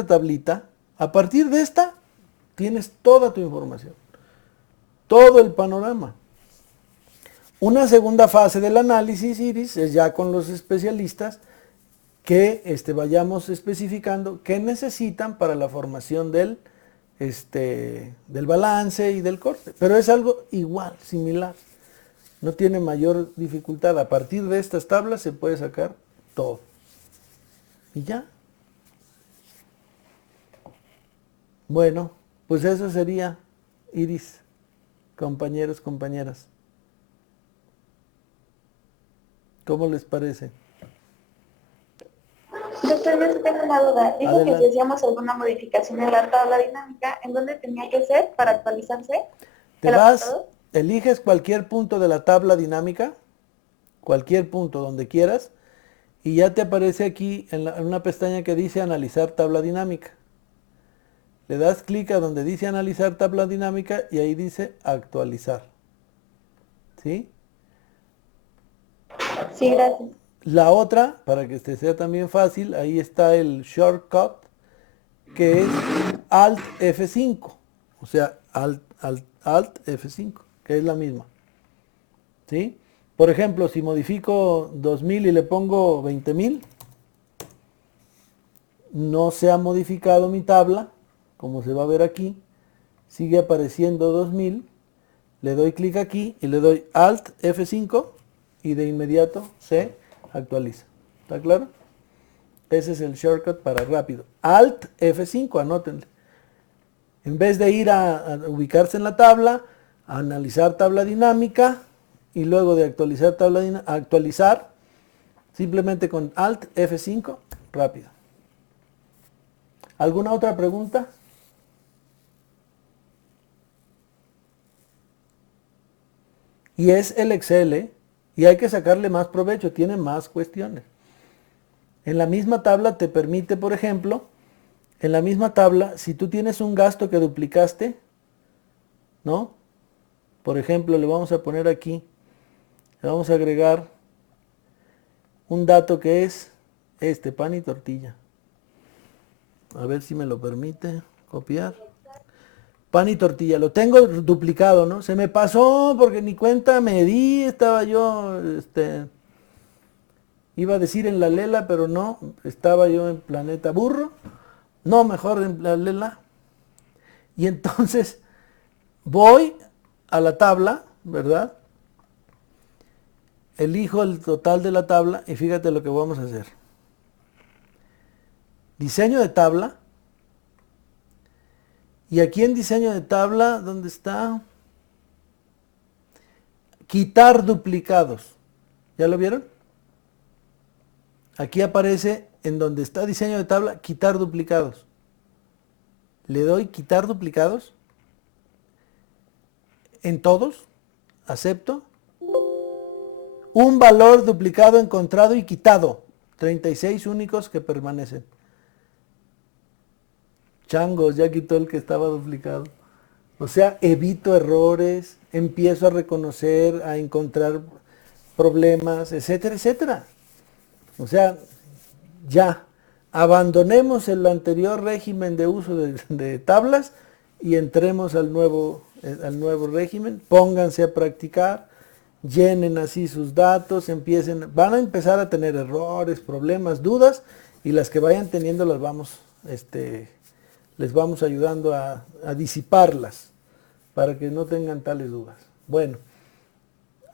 tablita, a partir de esta tienes toda tu información, todo el panorama. Una segunda fase del análisis, Iris, es ya con los especialistas que vayamos especificando qué necesitan para la formación del balance y del corte. Pero es algo igual, similar. No tiene mayor dificultad. A partir de estas tablas se puede sacar todo. Y ya. Bueno, pues eso sería, Iris, compañeros, compañeras. ¿Cómo les parece? Doctor, yo sí tengo una duda. Dijo Adelante. que si hacíamos alguna modificación en la tabla dinámica, ¿en dónde tenía que ser para actualizarse? Te ¿El vas, apartado? eliges cualquier punto de la tabla dinámica, cualquier punto donde quieras, y ya te aparece aquí en una pestaña que dice analizar tabla dinámica. Le das clic a donde dice analizar tabla dinámica y ahí dice actualizar. ¿Sí? Sí, gracias. La otra, para que te sea también fácil, ahí está el shortcut, que es Alt F5. O sea, Alt F5, que es la misma. ¿Sí? Por ejemplo, si modifico 2,000 y le pongo 20,000, no se ha modificado mi tabla, como se va a ver aquí. Sigue apareciendo 2,000. Le doy clic aquí y le doy Alt F5 y de inmediato se actualiza. ¿Está claro? Ese es el shortcut para rápido. Alt F5, anótenle. En vez de ir a ubicarse en la tabla, a analizar tabla dinámica y luego de actualizar, simplemente con Alt F5, rápido. ¿Alguna otra pregunta? Y es el Excel, ¿eh? Y hay que sacarle más provecho, tiene más cuestiones. En la misma tabla te permite, por ejemplo, en la misma tabla, si tú tienes un gasto que duplicaste, ¿no? Por ejemplo, le vamos a poner aquí, le vamos a agregar un dato que es pan y tortilla. A ver si me lo permite copiar. Pan y tortilla, lo tengo duplicado, ¿no? Se me pasó porque ni cuenta me di, estaba yo, iba a decir en la lela, pero no, estaba yo en Planeta Burro, no, mejor en la lela. Y entonces voy a la tabla, ¿verdad? Elijo el total de la tabla y fíjate lo que vamos a hacer. Diseño de tabla. Y aquí en diseño de tabla, ¿dónde está? Quitar duplicados. ¿Ya lo vieron? Aquí aparece en donde está diseño de tabla, quitar duplicados. Le doy quitar duplicados. En todos, acepto. Un valor duplicado encontrado y quitado. 36 únicos que permanecen. Changos, ya quitó el que estaba duplicado. O sea, evito errores, empiezo a reconocer, a encontrar problemas, etcétera, etcétera. O sea, ya, abandonemos el anterior régimen de uso de tablas y entremos al nuevo régimen. Pónganse a practicar, llenen así sus datos, van a empezar a tener errores, problemas, dudas, y las que vayan teniendo las vamos, les vamos ayudando a disiparlas para que no tengan tales dudas. Bueno,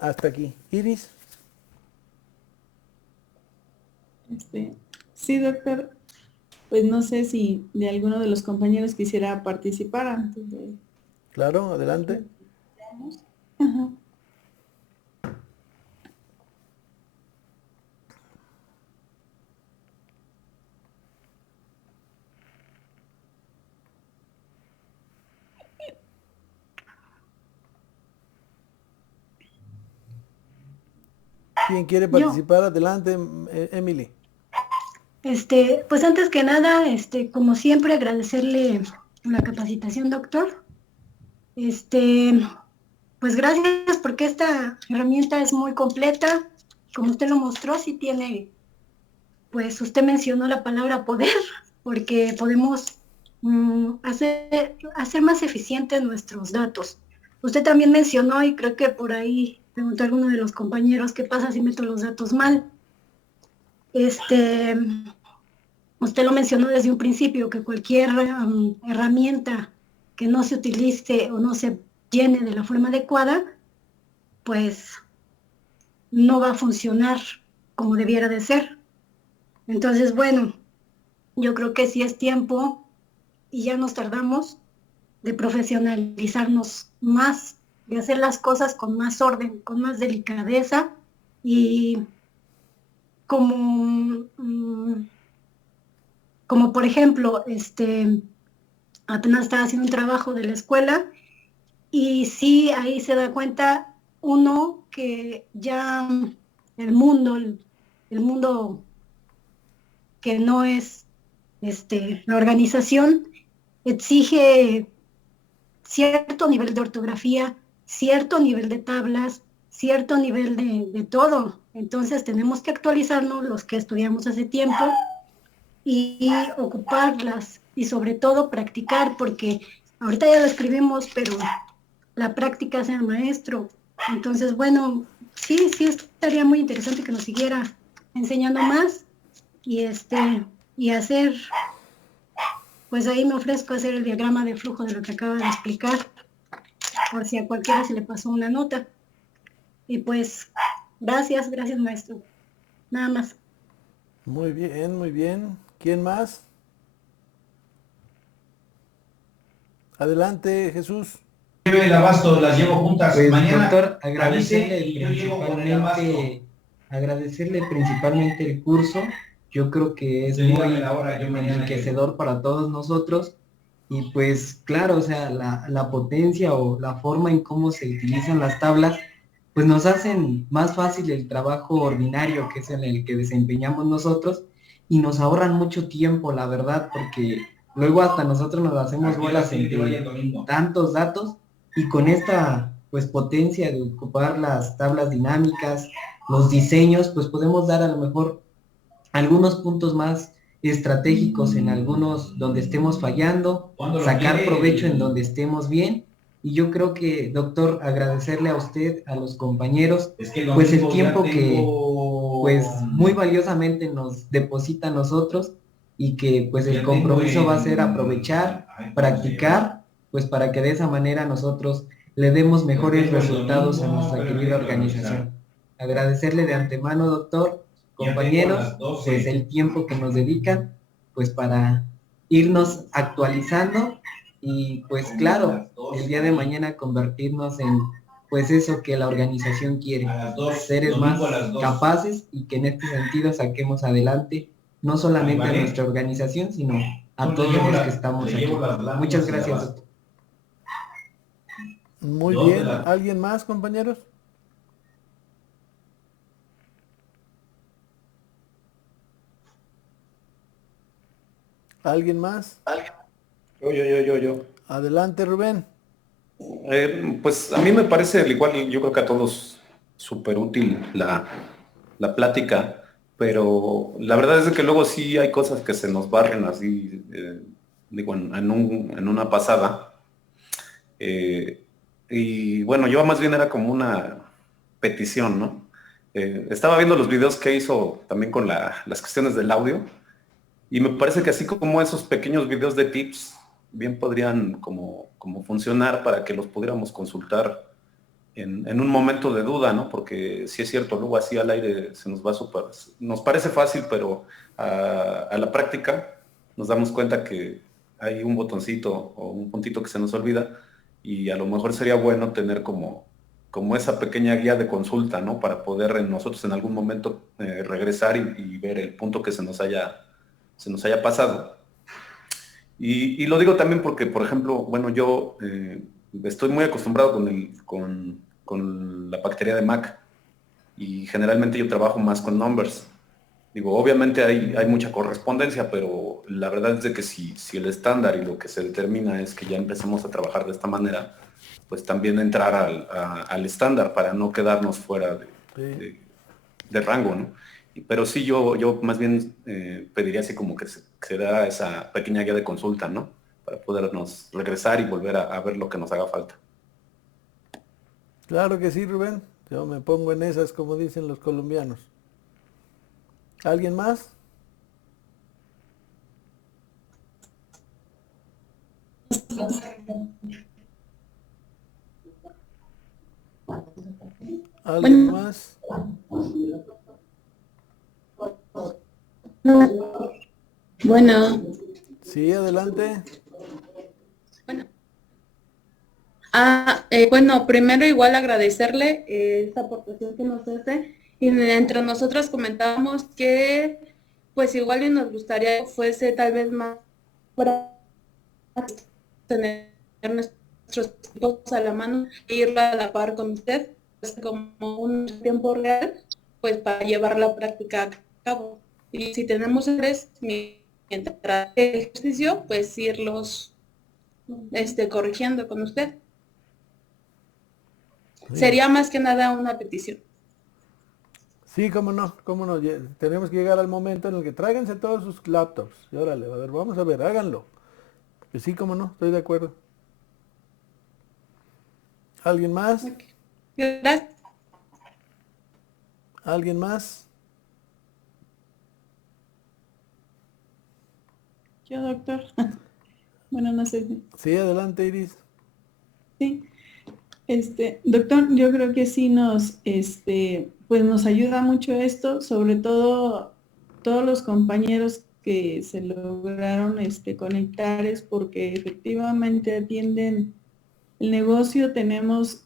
hasta aquí. Iris. Sí, doctor. Pues no sé si de alguno de los compañeros quisiera participar antes de... Claro, adelante. Ajá. ¿Quién quiere participar? Adelante, Emily. Pues antes que nada, como siempre, agradecerle la capacitación, doctor. Pues gracias porque esta herramienta es muy completa. Como usted lo mostró, sí tiene, pues usted mencionó la palabra poder, porque podemos hacer más eficientes nuestros datos. Usted también mencionó, y creo que por ahí preguntó a alguno de los compañeros, ¿qué pasa si meto los datos mal? Usted lo mencionó desde un principio, que cualquier herramienta que no se utilice o no se llene de la forma adecuada, pues no va a funcionar como debiera de ser. Entonces, bueno, yo creo que sí es tiempo, y ya nos tardamos, de profesionalizarnos más, de hacer las cosas con más orden, con más delicadeza, y como por ejemplo, apenas estaba haciendo un trabajo de la escuela, y sí, ahí se da cuenta uno que ya el mundo que no es la organización, exige cierto nivel de ortografía, cierto nivel de tablas, cierto nivel de todo. Entonces tenemos que actualizarnos los que estudiamos hace tiempo y ocuparlas, y sobre todo practicar, porque ahorita ya lo escribimos, pero la práctica es el maestro. Entonces, bueno, sí estaría muy interesante que nos siguiera enseñando más, y hacer, pues ahí me ofrezco a hacer el diagrama de flujo de lo que acaba de explicar, por si a cualquiera se le pasó una nota. Y pues, gracias maestro. Nada más. Muy bien, muy bien. ¿Quién más? Adelante, Jesús. Lleve el abasto, las llevo juntas. Pues, Mañana, doctor, agradecerle principalmente el curso. Yo creo que es muy enriquecedor para todos nosotros. Y pues claro, o sea, la potencia o la forma en cómo se utilizan las tablas, pues nos hacen más fácil el trabajo ordinario, que es en el que desempeñamos nosotros, y nos ahorran mucho tiempo, la verdad, porque luego hasta nosotros nos hacemos bolas entre tantos datos, y con esta pues potencia de ocupar las tablas dinámicas, los diseños, pues podemos dar a lo mejor algunos puntos más estratégicos en algunos donde estemos fallando, sacar provecho en donde estemos bien. Y yo creo que, doctor, agradecerle a usted, a los compañeros, pues el tiempo que pues muy valiosamente nos deposita a nosotros, y que pues el compromiso va a ser aprovechar, practicar, pues para que de esa manera nosotros le demos mejores resultados a nuestra querida organización. Agradecerle de antemano, doctor, compañeros, pues el tiempo que nos dedican, pues para irnos actualizando y pues claro, el día de mañana convertirnos en pues eso que la organización quiere, seres más capaces y que en este sentido saquemos adelante no solamente a nuestra organización, sino a todos los que estamos aquí. Muchas gracias, doctor. Muy bien. ¿Alguien más, compañeros? ¿Alguien más? Yo. Adelante, Rubén. Pues a mí me parece, al igual, yo creo que a todos súper útil la plática, pero la verdad es que luego sí hay cosas que se nos barren así, digo, en una pasada. Y bueno, yo más bien era como una petición, ¿no? Estaba viendo los videos que hizo también con las cuestiones del audio, y me parece que así como esos pequeños videos de tips, bien podrían como funcionar para que los pudiéramos consultar en un momento de duda, ¿no? Porque sí es cierto, luego así al aire se nos va súper, nos parece fácil, pero a la práctica nos damos cuenta que hay un botoncito o un puntito que se nos olvida, y a lo mejor sería bueno tener como esa pequeña guía de consulta, ¿no? Para poder nosotros en algún momento regresar y ver el punto que se nos haya pasado. Y lo digo también porque, por ejemplo, bueno, yo estoy muy acostumbrado con la paquetería de Mac, y generalmente yo trabajo más con numbers. Digo, obviamente hay mucha correspondencia, pero la verdad es de que si el estándar y lo que se determina es que ya empecemos a trabajar de esta manera, pues también entrar al estándar para no quedarnos fuera de rango, ¿no? Pero sí, yo más bien pediría así como que se da esa pequeña guía de consulta, ¿no? Para podernos regresar y volver a ver lo que nos haga falta. Claro que sí, Rubén. Yo me pongo en esas, como dicen los colombianos. ¿Alguien más? ¿Alguien más? Bueno. Sí, adelante. Bueno, primero igual agradecerle esta aportación que nos hace, y entre nosotros comentábamos que pues igual y nos gustaría que fuese tal vez más para tener nuestros tiempos a la mano e irlo a la par con usted, pues, como un tiempo real, pues para llevar la práctica a cabo. Y si tenemos estrés mientras el ejercicio, pues irlos corrigiendo con usted. Sí. Sería más que nada una petición. Sí, cómo no. Tenemos que llegar al momento en el que tráiganse todos sus laptops. Y órale, a ver, vamos a ver, háganlo. Que sí, cómo no, estoy de acuerdo. ¿Alguien más? Okay. Gracias. ¿Alguien más? Yo, doctor. Bueno, no sé. Sí, adelante, Iris. Sí. Doctor, yo creo que sí pues nos ayuda mucho esto, sobre todo todos los compañeros que se lograron conectar, es porque efectivamente atienden el negocio. Tenemos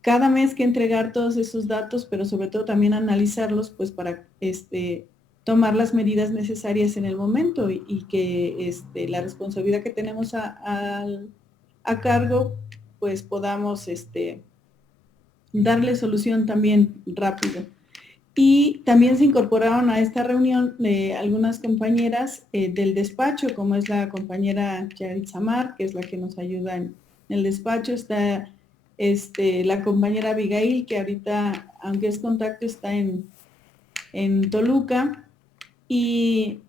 cada mes que entregar todos esos datos, pero sobre todo también analizarlos, pues para tomar las medidas necesarias en el momento, y que la responsabilidad que tenemos a cargo, pues podamos darle solución también rápido. Y también se incorporaron a esta reunión algunas compañeras del despacho, como es la compañera Yaritza Mar, que es la que nos ayuda en el despacho. Está la compañera Abigail, que ahorita, aunque es contacto, está en Toluca. Y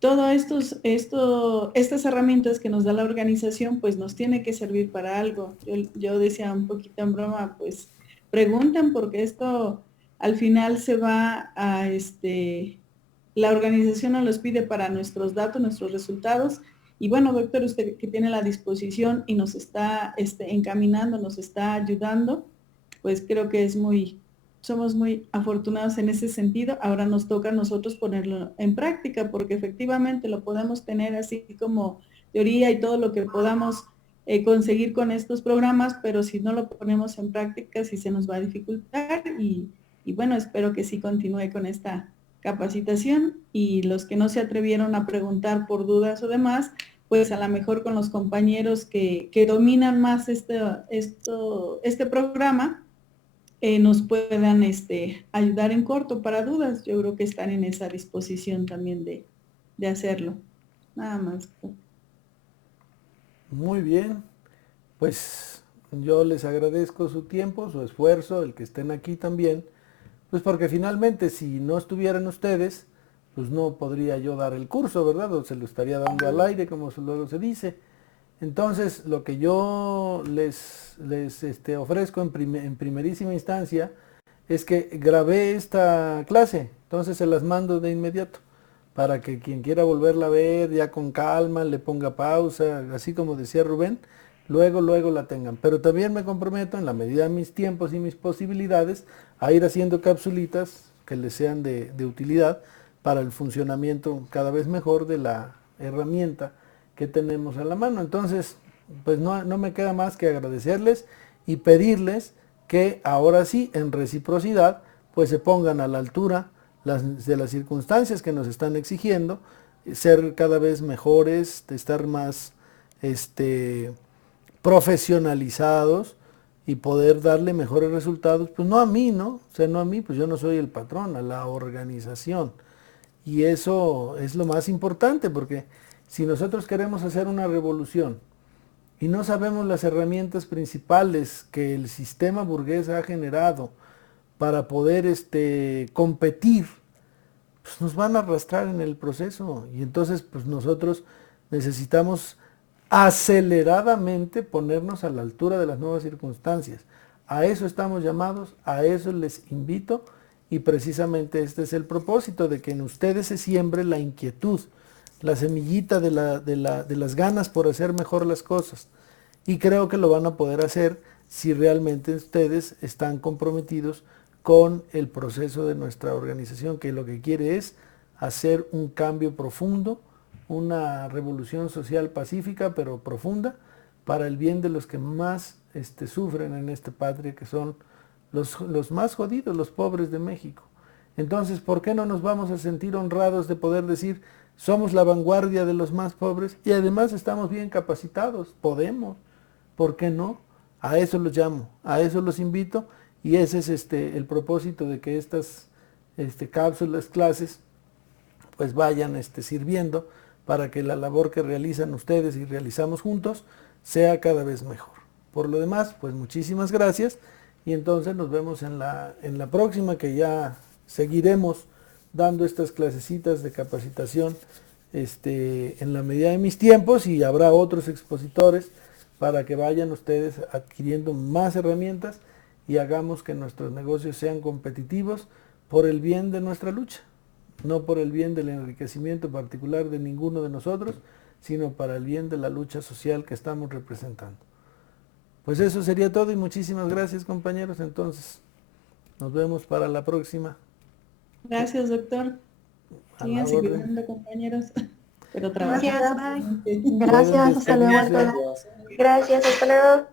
todas estas herramientas que nos da la organización, pues nos tiene que servir para algo. Yo decía un poquito en broma, pues preguntan, porque esto al final se va a la organización nos los pide para nuestros datos, nuestros resultados. Y bueno, doctor, usted que tiene la disposición y nos está encaminando, nos está ayudando, pues creo que somos muy afortunados en ese sentido. Ahora nos toca a nosotros ponerlo en práctica, porque efectivamente lo podemos tener así como teoría y todo lo que podamos conseguir con estos programas, pero si no lo ponemos en práctica, sí se nos va a dificultar y bueno, espero que sí continúe con esta capacitación y los que no se atrevieron a preguntar por dudas o demás, pues a lo mejor con los compañeros que dominan más este programa, nos puedan ayudar en corto para dudas. Yo creo que están en esa disposición también de hacerlo. Nada más. Muy bien, pues yo les agradezco su tiempo, su esfuerzo, el que estén aquí también, pues porque finalmente si no estuvieran ustedes, pues no podría yo dar el curso, ¿verdad? O se lo estaría dando al aire, como luego se dice. Entonces, lo que yo les ofrezco en primerísima instancia es que grabé esta clase, entonces se las mando de inmediato, para que quien quiera volverla a ver ya con calma, le ponga pausa, así como decía Rubén, luego la tengan. Pero también me comprometo, en la medida de mis tiempos y mis posibilidades, a ir haciendo capsulitas que les sean de utilidad para el funcionamiento cada vez mejor de la herramienta que tenemos a la mano. Entonces, pues no me queda más que agradecerles y pedirles que ahora sí, en reciprocidad, pues se pongan a la altura de las circunstancias que nos están exigiendo, ser cada vez mejores, de estar más profesionalizados y poder darle mejores resultados, pues no a mí, ¿no? O sea, no a mí, pues yo no soy el patrón, a la organización. Y eso es lo más importante, porque si nosotros queremos hacer una revolución y no sabemos las herramientas principales que el sistema burgués ha generado para poder competir, pues nos van a arrastrar en el proceso. Y entonces pues nosotros necesitamos aceleradamente ponernos a la altura de las nuevas circunstancias. A eso estamos llamados, a eso les invito, y precisamente este es el propósito, de que en ustedes se siembre la inquietud, la semillita de las ganas por hacer mejor las cosas. Y creo que lo van a poder hacer si realmente ustedes están comprometidos con el proceso de nuestra organización, que lo que quiere es hacer un cambio profundo, una revolución social pacífica pero profunda, para el bien de los que más sufren en esta patria, que son los más jodidos, los pobres de México. Entonces, ¿por qué no nos vamos a sentir honrados de poder decir, somos la vanguardia de los más pobres y además estamos bien capacitados? Podemos, ¿por qué no? A eso los llamo, a eso los invito, y ese es el propósito de que estas cápsulas, clases, pues vayan sirviendo para que la labor que realizan ustedes y realizamos juntos sea cada vez mejor. Por lo demás, pues muchísimas gracias, y entonces nos vemos en la próxima, que ya seguiremos dando estas clasecitas de capacitación en la medida de mis tiempos, y habrá otros expositores para que vayan ustedes adquiriendo más herramientas y hagamos que nuestros negocios sean competitivos por el bien de nuestra lucha, no por el bien del enriquecimiento particular de ninguno de nosotros, sino para el bien de la lucha social que estamos representando. Pues eso sería todo, y muchísimas gracias, compañeros. Entonces, nos vemos para la próxima. Gracias, doctor. Sigan siguiendo, compañeros. Pero Gracias, trabajando. gracias, hasta luego. Gracias, hasta luego.